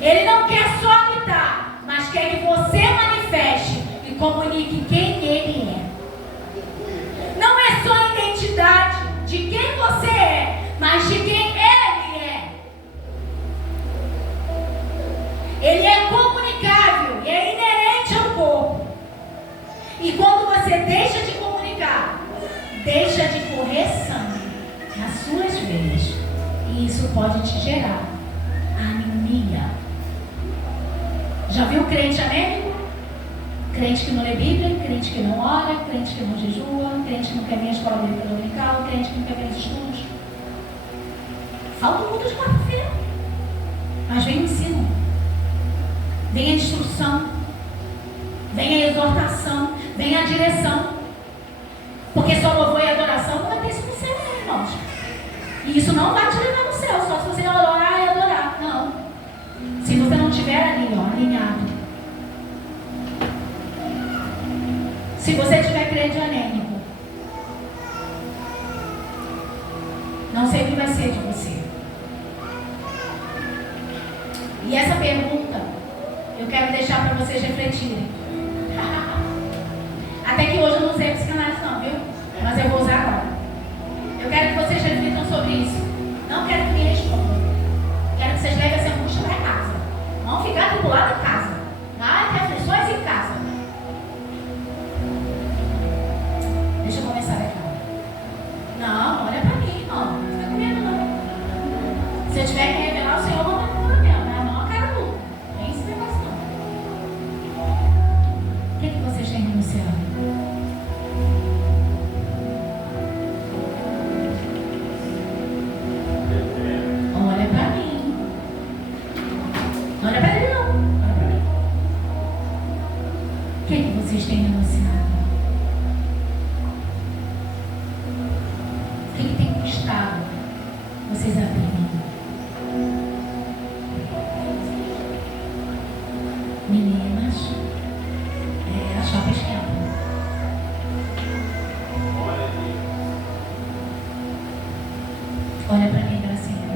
Ele não quer só habitar, mas quer que você manifeste e comunique quem Ele é. Não é só a identidade de quem você é, mas de quem Ele é. Ele é comunicável e é inerente ao corpo. E quando você deixa de comunicar, deixa de correr sangue nas suas veias. E isso pode te gerar anemia. Já viu crente anêmico? Crente que não lê Bíblia, crente que não ora, crente que não jejua, crente que não quer vir à escola bíblica dominical, crente que não quer vir aos estudos. Falta muito de quarta-feira. Mas vem o ensino. Vem a instrução. Vem a exortação. Vem a direção. Porque só louvor e adoração não vai ter isso no céu, não, irmãos. E isso não vai te levar no céu, só se você orar e adorar. Não. Se você não estiver ali, ó, alinhado Se você tiver crente anêmico, não sempre vai ser de você. E essa pergunta eu quero deixar para vocês refletirem. Até que hoje eu não usei psicanálise não, viu? Mas eu vou usar agora. Eu quero que vocês reflitam sobre isso. Não quero que me respondam. Quero que vocês levem essa angústia para casa. Vão ficar atribulados em casa. Ah, tem aflições em casa. Deixa eu começar aqui. Não, olha para mim, irmão. Não fica com medo, não. Se eu tiver que revelar o Senhor, eu vou revelar mesmo. Mas não, eu quero tudo. Nem esse negócio, não. O que vocês têm renunciado? Olha para mim. Não olha para ele, não. Olha para mim. O que vocês têm renunciado? O que tem custado vocês abrirem? Meninas, a chapa esquenta. Olha para mim, Gracinha.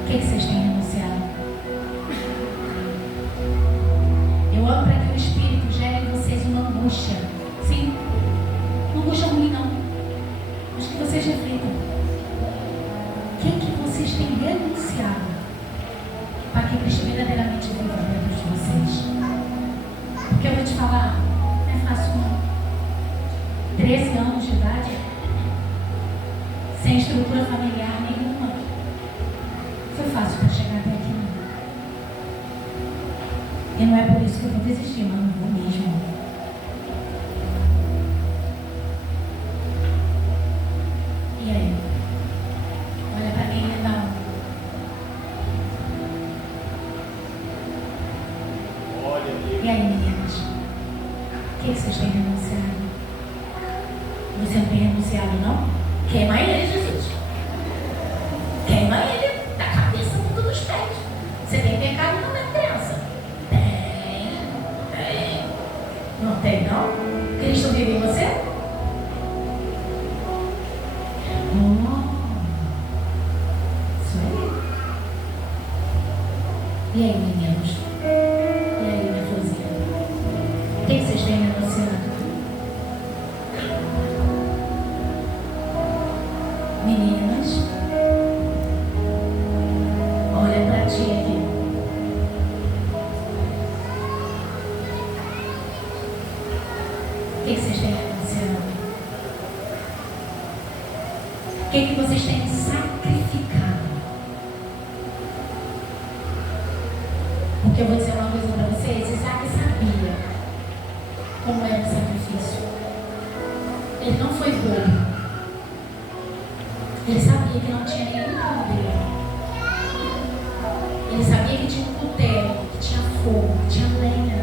O que vocês têm renunciado? Eu oro para que o Espírito gere em vocês uma angústia. Sim, não angústia ruim não. Mas que vocês reflitam. O que vocês têm renunciado para que Cristo verdadeiramente viva dentro de vocês? Porque eu vou te falar, não é fácil não. 13 anos de idade, sem estrutura familiar nenhuma. Foi fácil para chegar até aqui, não. E não é por isso que eu vou desistir, mas não vou mesmo. E aí? Olha para mim, então. E aí, meninas? O que vocês têm renunciado? Você não tem renunciado, não? Queima ele, Jesus. Queima ele da cabeça ao fundo dos pés. Você tem pecado não é crença? Tem. Não tem, não? Cristo vive em você? Isso aí. E aí, meninos? E aí, minha florzinha? O que vocês têm renunciado? Meninas, olha para ti aqui. O que vocês têm renunciado? O que vocês têm sacrificado? Porque eu vou dizer uma coisa para vocês: Isaac sabia como era o sacrifício. Ele não foi bobo. Ele sabia que não tinha nenhum poder. Ele sabia que tinha um cutelo, que tinha fogo, que tinha lenha.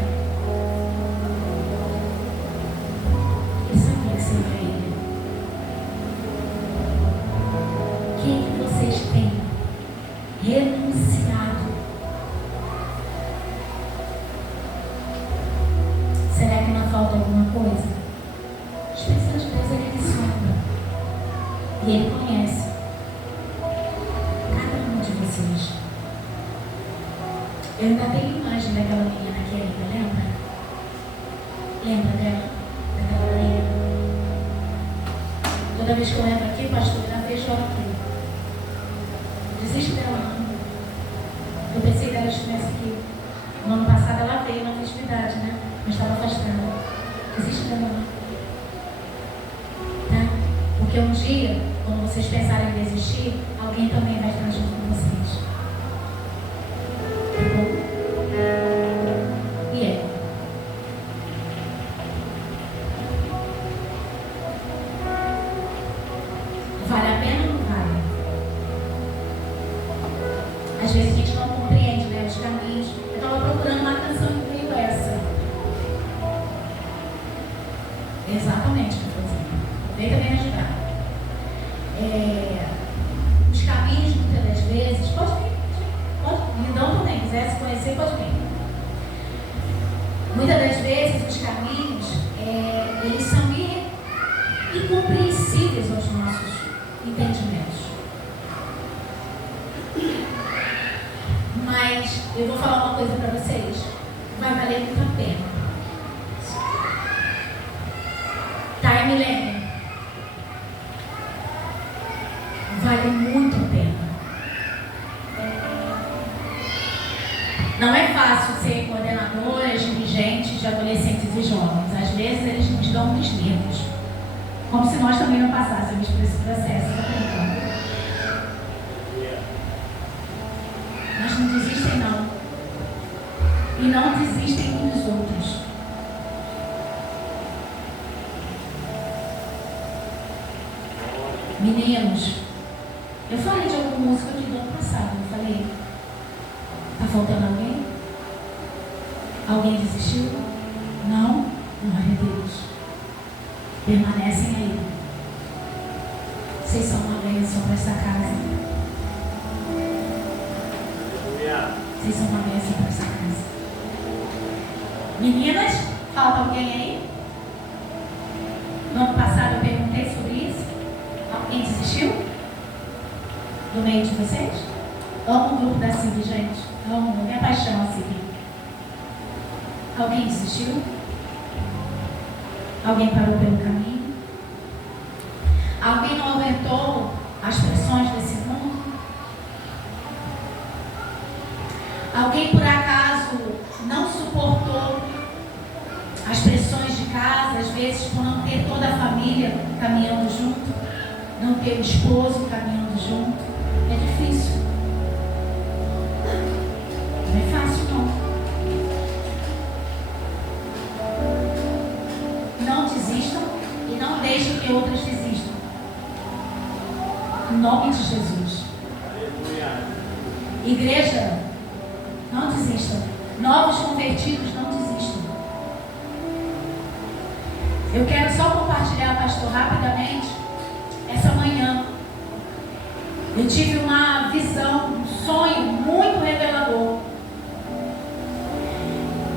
Ele sabia que seria ele. O que vocês têm renunciado? Será que não falta alguma coisa? As pessoas pensam que ele sonha. E ele conhece cada um de vocês. Eu ainda tenho imagem daquela menina aqui ainda, lembra? Lembra dela? Daquela menina? Toda vez que eu lembro aqui, pastor, eu vejo ela aqui. Desiste dela, não. Eu pensei dela estivesse aqui. No ano passado ela veio na festividade, né? Mas estava afastada. Desiste dela, não. Tá? Porque um dia, quando vocês pensarem em desistir, alguém também vai estar junto com vocês. Tá bom? E é. Vale a pena ou não vale? Às vezes a gente não compreende, né, os caminhos. Eu estava procurando uma canção que veio essa. Exatamente, veio também me ajudar. Os caminhos, muitas das vezes, pode vir, lindão também, quiser se conhecer, pode vir. Mas eu vou falar uma coisa para vocês. Vai valer muito a pena. Timeline. Vale muito a pena. Não é fácil ser coordenadoras, dirigentes de adolescentes e jovens. Às vezes eles nos dão uns nervos. Como se nós também não passássemos por esse processo. Tá brincando? Mas não desistem não. E não desistem uns dos outros. Meninos, eu falei de alguma música aqui do ano passado. Eu falei, tá faltando alguém? Alguém desistiu? Não? Glória a Deus. Permanecem aí. Vocês são uma bênção para essa casa. Vocês são uma bênção para essa casa. Meninas, falta alguém aí? No ano passado eu perguntei sobre isso. Alguém desistiu? Do meio de vocês? Amo o grupo da CIB, gente. Amo, minha paixão a CIB. Alguém desistiu? Alguém parou pelo caminho? Alguém não aguentou as pressões desse mundo? Alguém por acaso não suportou as pressões de casa, às vezes por não ter toda a família caminhando junto, não ter o esposo caminhando junto? É difícil. Não é fácil não. Não desistam e não deixem que outras desistam. Em nome de Jesus. Igreja, não desistam. Novos convertidos, não desistam. Eu quero só compartilhar, pastor, rapidamente. Essa manhã eu tive uma visão, um sonho muito revelador.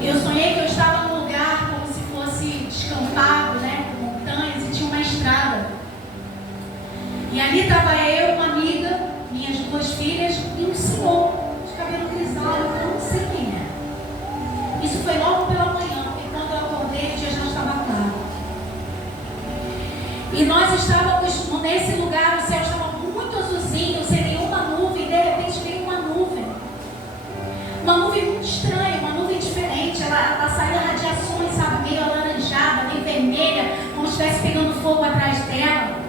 Eu sonhei que eu estava num lugar como se fosse descampado, né, com montanhas, e tinha uma estrada. E ali estava eu, uma amiga, minhas duas filhas e um senhor de cabelo grisalho, eu não sei quem é. Isso foi logo pela manhã, porque quando eu acordei o dia já estava claro. E nós estávamos nesse lugar, o céu estava muito azulzinho, sem nenhuma nuvem, e de repente veio uma nuvem. Uma nuvem muito estranha, uma nuvem diferente. Ela saía radiações, sabe, meio alaranjada, meio vermelha, como se estivesse pegando fogo atrás dela.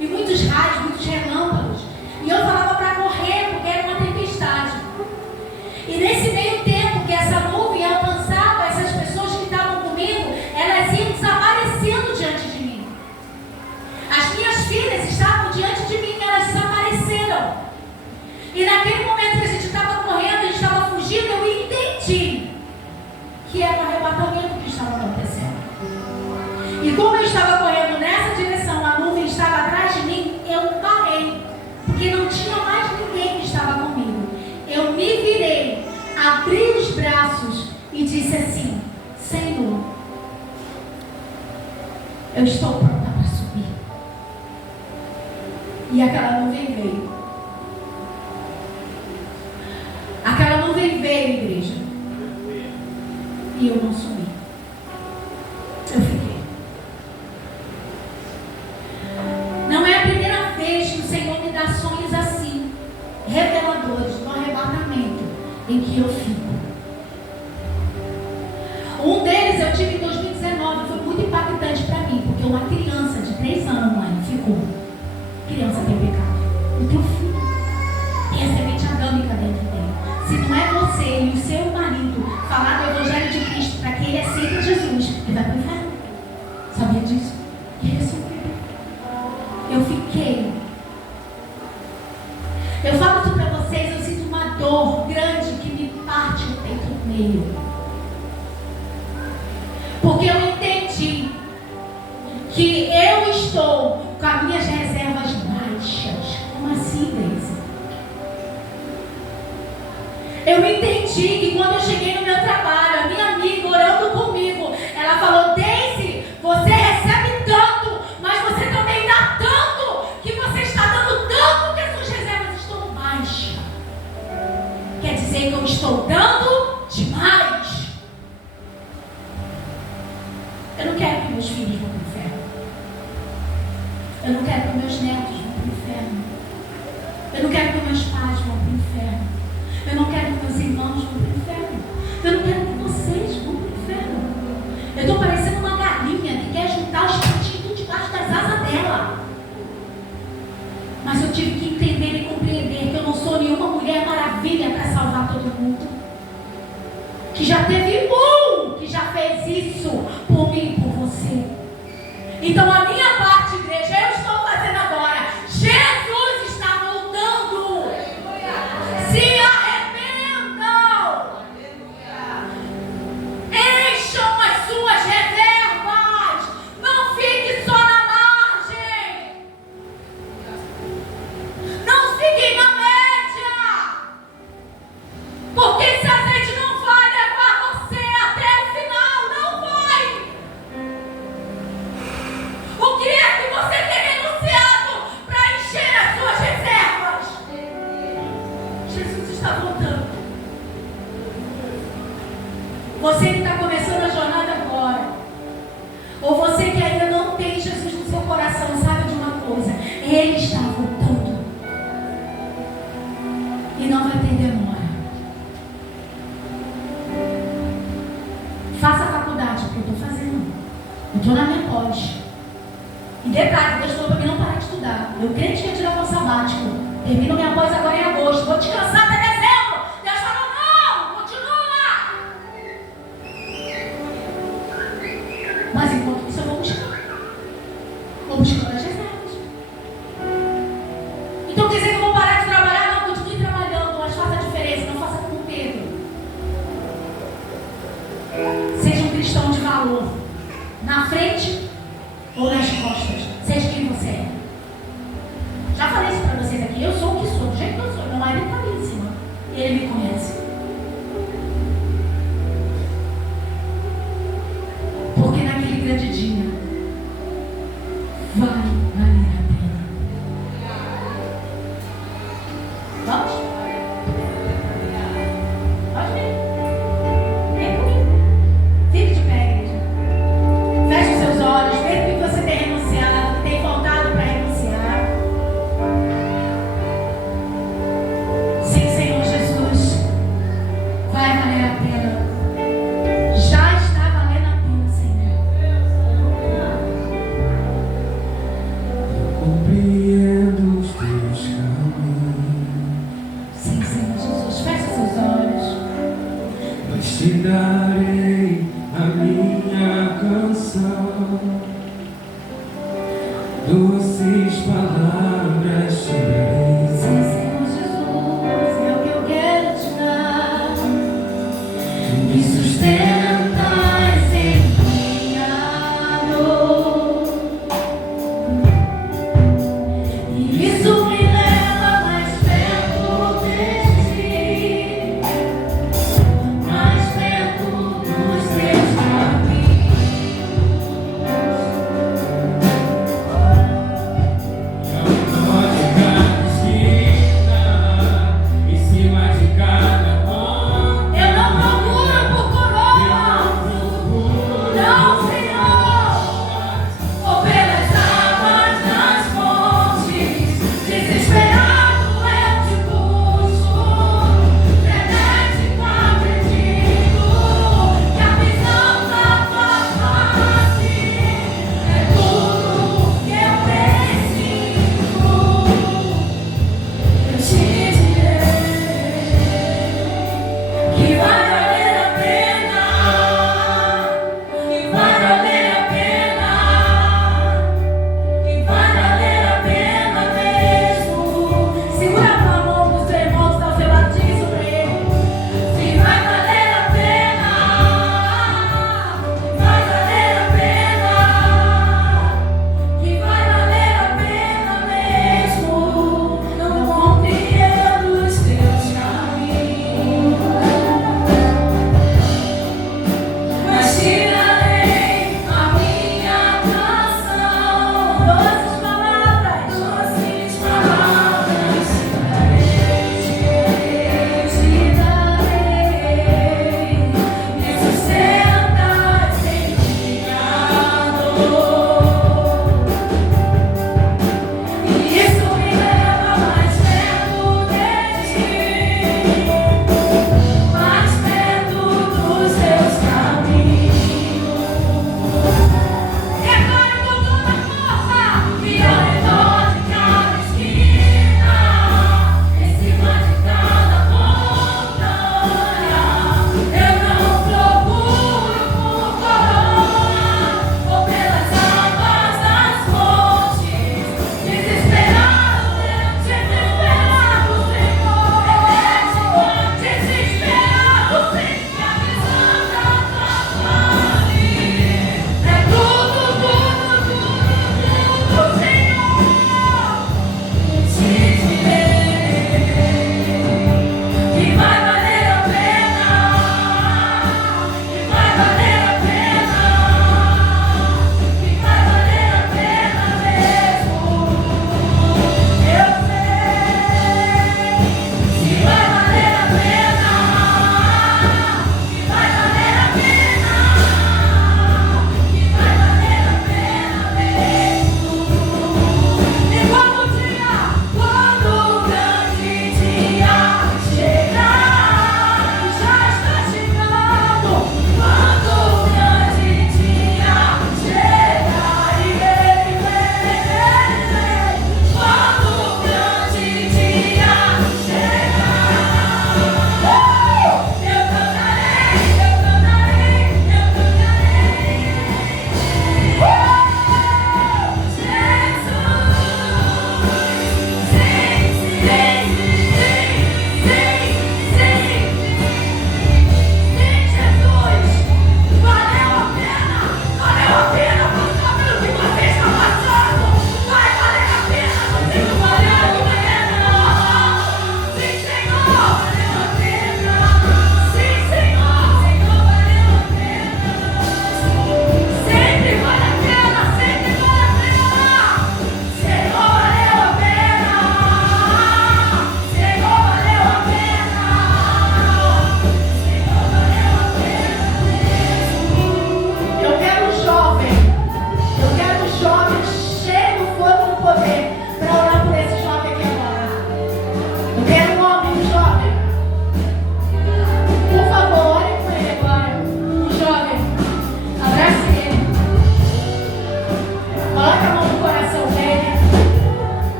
E muitos raios, muitos relâmpagos. E eu falava para correr, porque era uma tempestade. E nesse meio tempo que essa nuvem alcançava essas pessoas que estavam comigo, elas iam desaparecendo diante de mim. As minhas filhas estavam diante de mim, elas desapareceram. E naquele momento que a gente estava correndo, a gente estava fugindo, eu entendi que era um arrebatamento que estava acontecendo. E como eu estava correndo nessa direção, a nuvem estava atrás de mim, eu parei, porque não tinha mais ninguém que estava comigo. Eu me virei, abri os braços e disse assim: Senhor, eu estou pronta para subir. E aquela nuvem veio. Aquela nuvem veio, igreja. E eu não subi. Eu fiquei. Não é a primeira vez que o Senhor me dá sonhos assim, reveladores, do arrebatamento, em que eu fico. Um deles eu tive em 2019, foi muito impactante para mim, porque uma criança de 3 anos, mãe, ficou. Criança tem pecado. O teu filho tem a semente adâmica dentro dele. Se não é você e o seu marido falar do Evangelho de Cristo para que ele aceite Jesus, ele vai para o inferno. Sabia disso? E ele subiu. Eu fiquei. Eu falo isso para vocês, eu sinto uma dor grande que me parte o peito no meio. Porque eu entendi que eu estou com as minhas reservas baixas. Como assim, Deise? Eu entendi que quando eu cheguei no meu trabalho, a minha amiga orando comigo, ela falou: Deise, você recebe tanto, mas você também dá tanto, que você está dando tanto que as suas reservas estão baixas. Quer dizer, dizer que eu estou dando demais. Eu não quero que meus filhos vão para o inferno. Eu não quero que meus netos vão para o inferno. Eu não quero que meus pais vão para o inferno. Eu não quero que meus irmãos vão para o inferno. Eu não quero que vocês vão para o inferno. Eu estou parecendo uma galinha que quer juntar os patinhos debaixo das asas dela. Mas eu tive que entender e compreender que eu não sou nenhuma mulher maravilha para salvar todo mundo. Que já teve que já fez isso por mim e por você. Então a minha parte, igreja, eu estou fazendo agora. Jesus está voltando. Se arrependam. Encham as suas reservas. Não fique só na margem. Não fiquem na média. Porque esse azeite não vai levar você até o final. Não vai. O que é que você tem renunciado para encher as suas reservas? Jesus está voltando. Você que está começando a jornada agora, ou você que ainda não tem Jesus no seu coração, sabe de uma coisa: Ele está voltando. E não vai ter demora. Faça a faculdade, porque eu estou fazendo. Eu estou na minha pós. E detalhe, Deus falou para mim não parar de estudar. Eu crente que ia tirar um sabático. Termino minha pós agora em agosto. Vou descansar até dezembro. Deus falou, não, continua. Mas enquanto isso eu vou buscar. Vou buscando as reservas. Então quer dizer que eu vou parar de trabalhar? Não, continue trabalhando, mas faça a diferença. Não faça como Pedro. Seja um cristão de valor. Na frente ou nas costas, seja quem você é. Já falei isso para vocês aqui. Eu sou o que sou, do jeito que eu sou. Meu marido está ali em cima e ele me conhece. Porque naquele grande dia vai valer a pena. Vamos? Pode vir. Vem comigo. Fique de pé, igreja. Feche os seus olhos. Veja o que você tem renunciado, que tem faltado para renunciar. Sim, Senhor Jesus. Vai valer a pena. Já está valendo a pena, Senhor. Compreendo os teus caminhos, Sim, Senhor Jesus. Feche os seus olhos. mas te darei a minha canção. Doces palavras te darei. Sim, Senhor Jesus. É o que eu quero te dar. Me sustentas em minha dor. E isso me leva mais perto de ti. Mais perto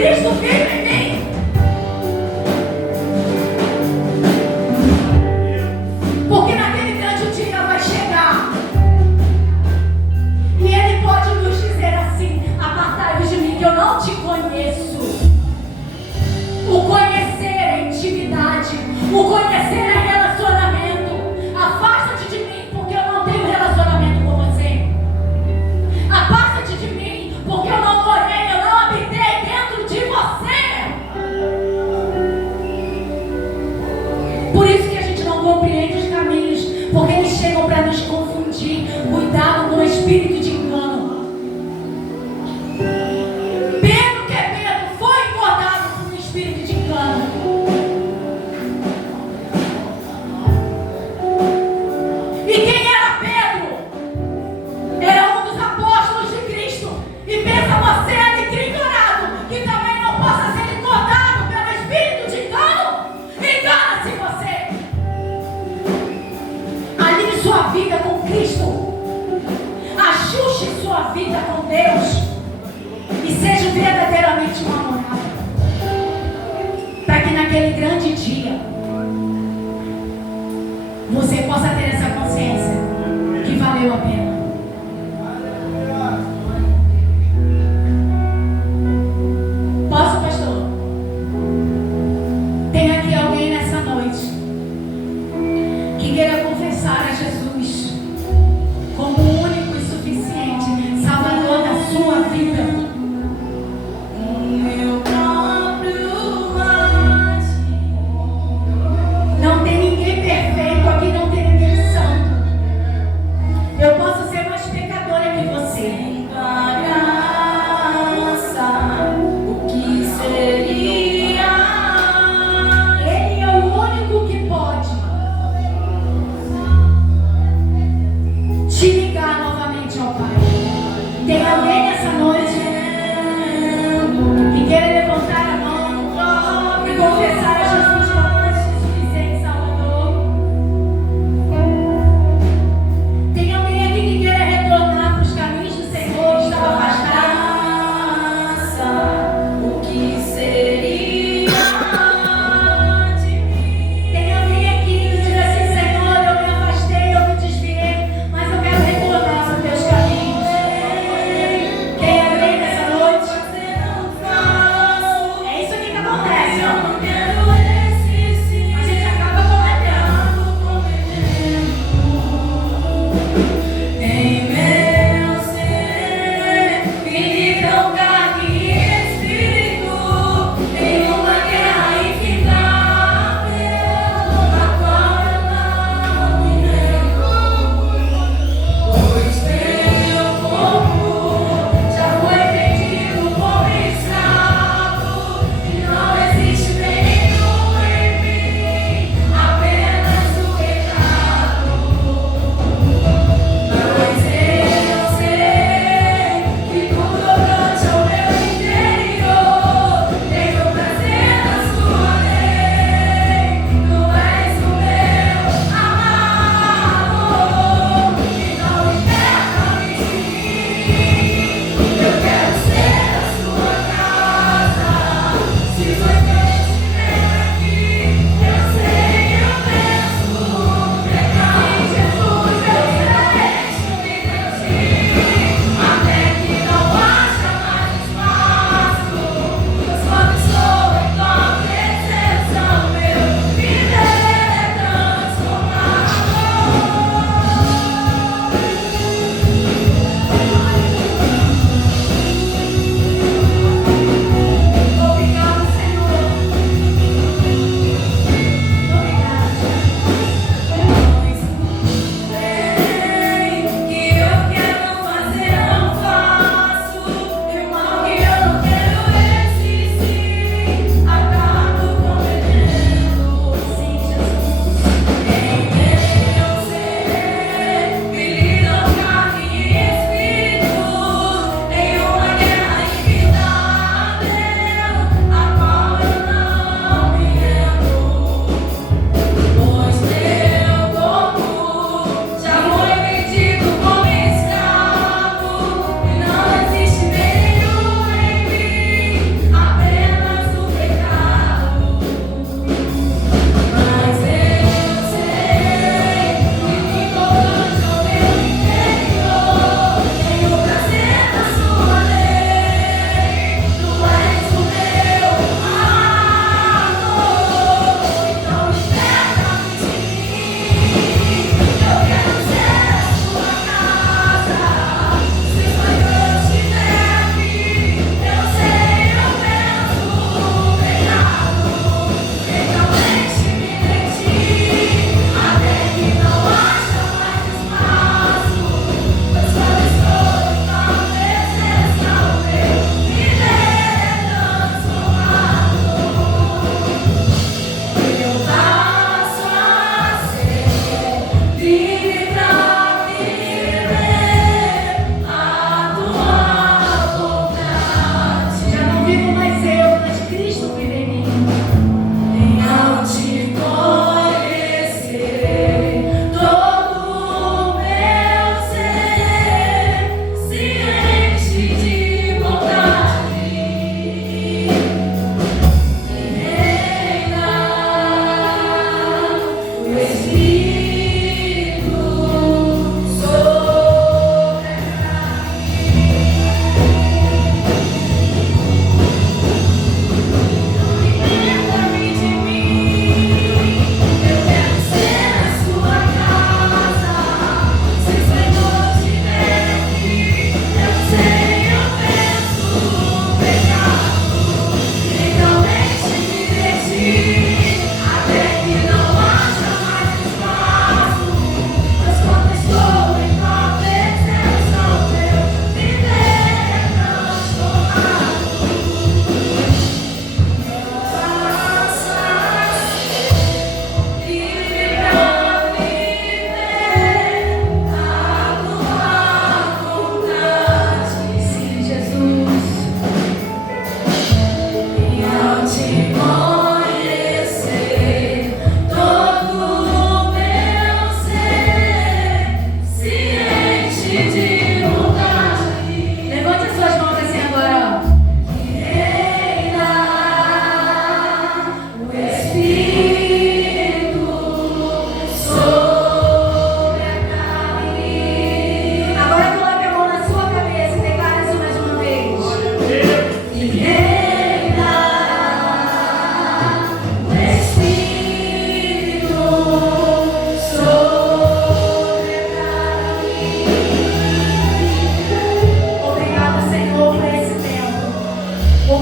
Cristo vive em mim. Porque naquele grande dia vai chegar e Ele pode nos dizer assim: apartai-vos de mim, que eu não te conheço. O conhecer é intimidade, o conhecer é relacionamento. Afasta-te de mim, porque eu não tenho relacionamento com você. Afasta-te de mim, porque eu não morei, eu não habitei dentro de você.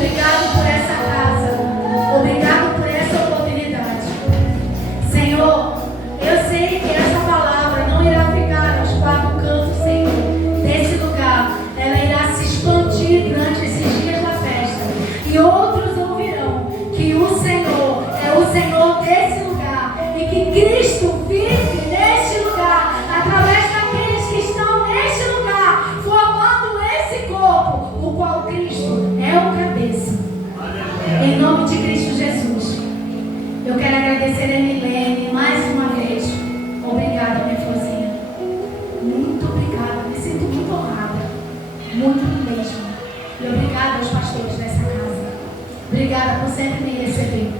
Obrigado por essa casa. Obrigado por essa oportunidade. Senhor, eu sei que essa palavra não irá ficar aos quatro cantos, Senhor, desse lugar. Ela irá se expandir durante esses dias da festa. E outros ouvirão que o Senhor é o Senhor desse lugar. E que Cristo vive neste lugar. Através daqueles que estão neste lugar. Formando esse corpo, o qual Cristo é o cabeça. Em nome de Cristo Jesus. Eu quero agradecer a Milene mais uma vez. Obrigada, minha florzinha. Muito obrigada. Me sinto muito honrada. Muito mesmo. E obrigada aos pastores dessa casa. Obrigada por sempre me receber.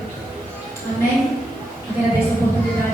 Amém? Agradeço a oportunidade.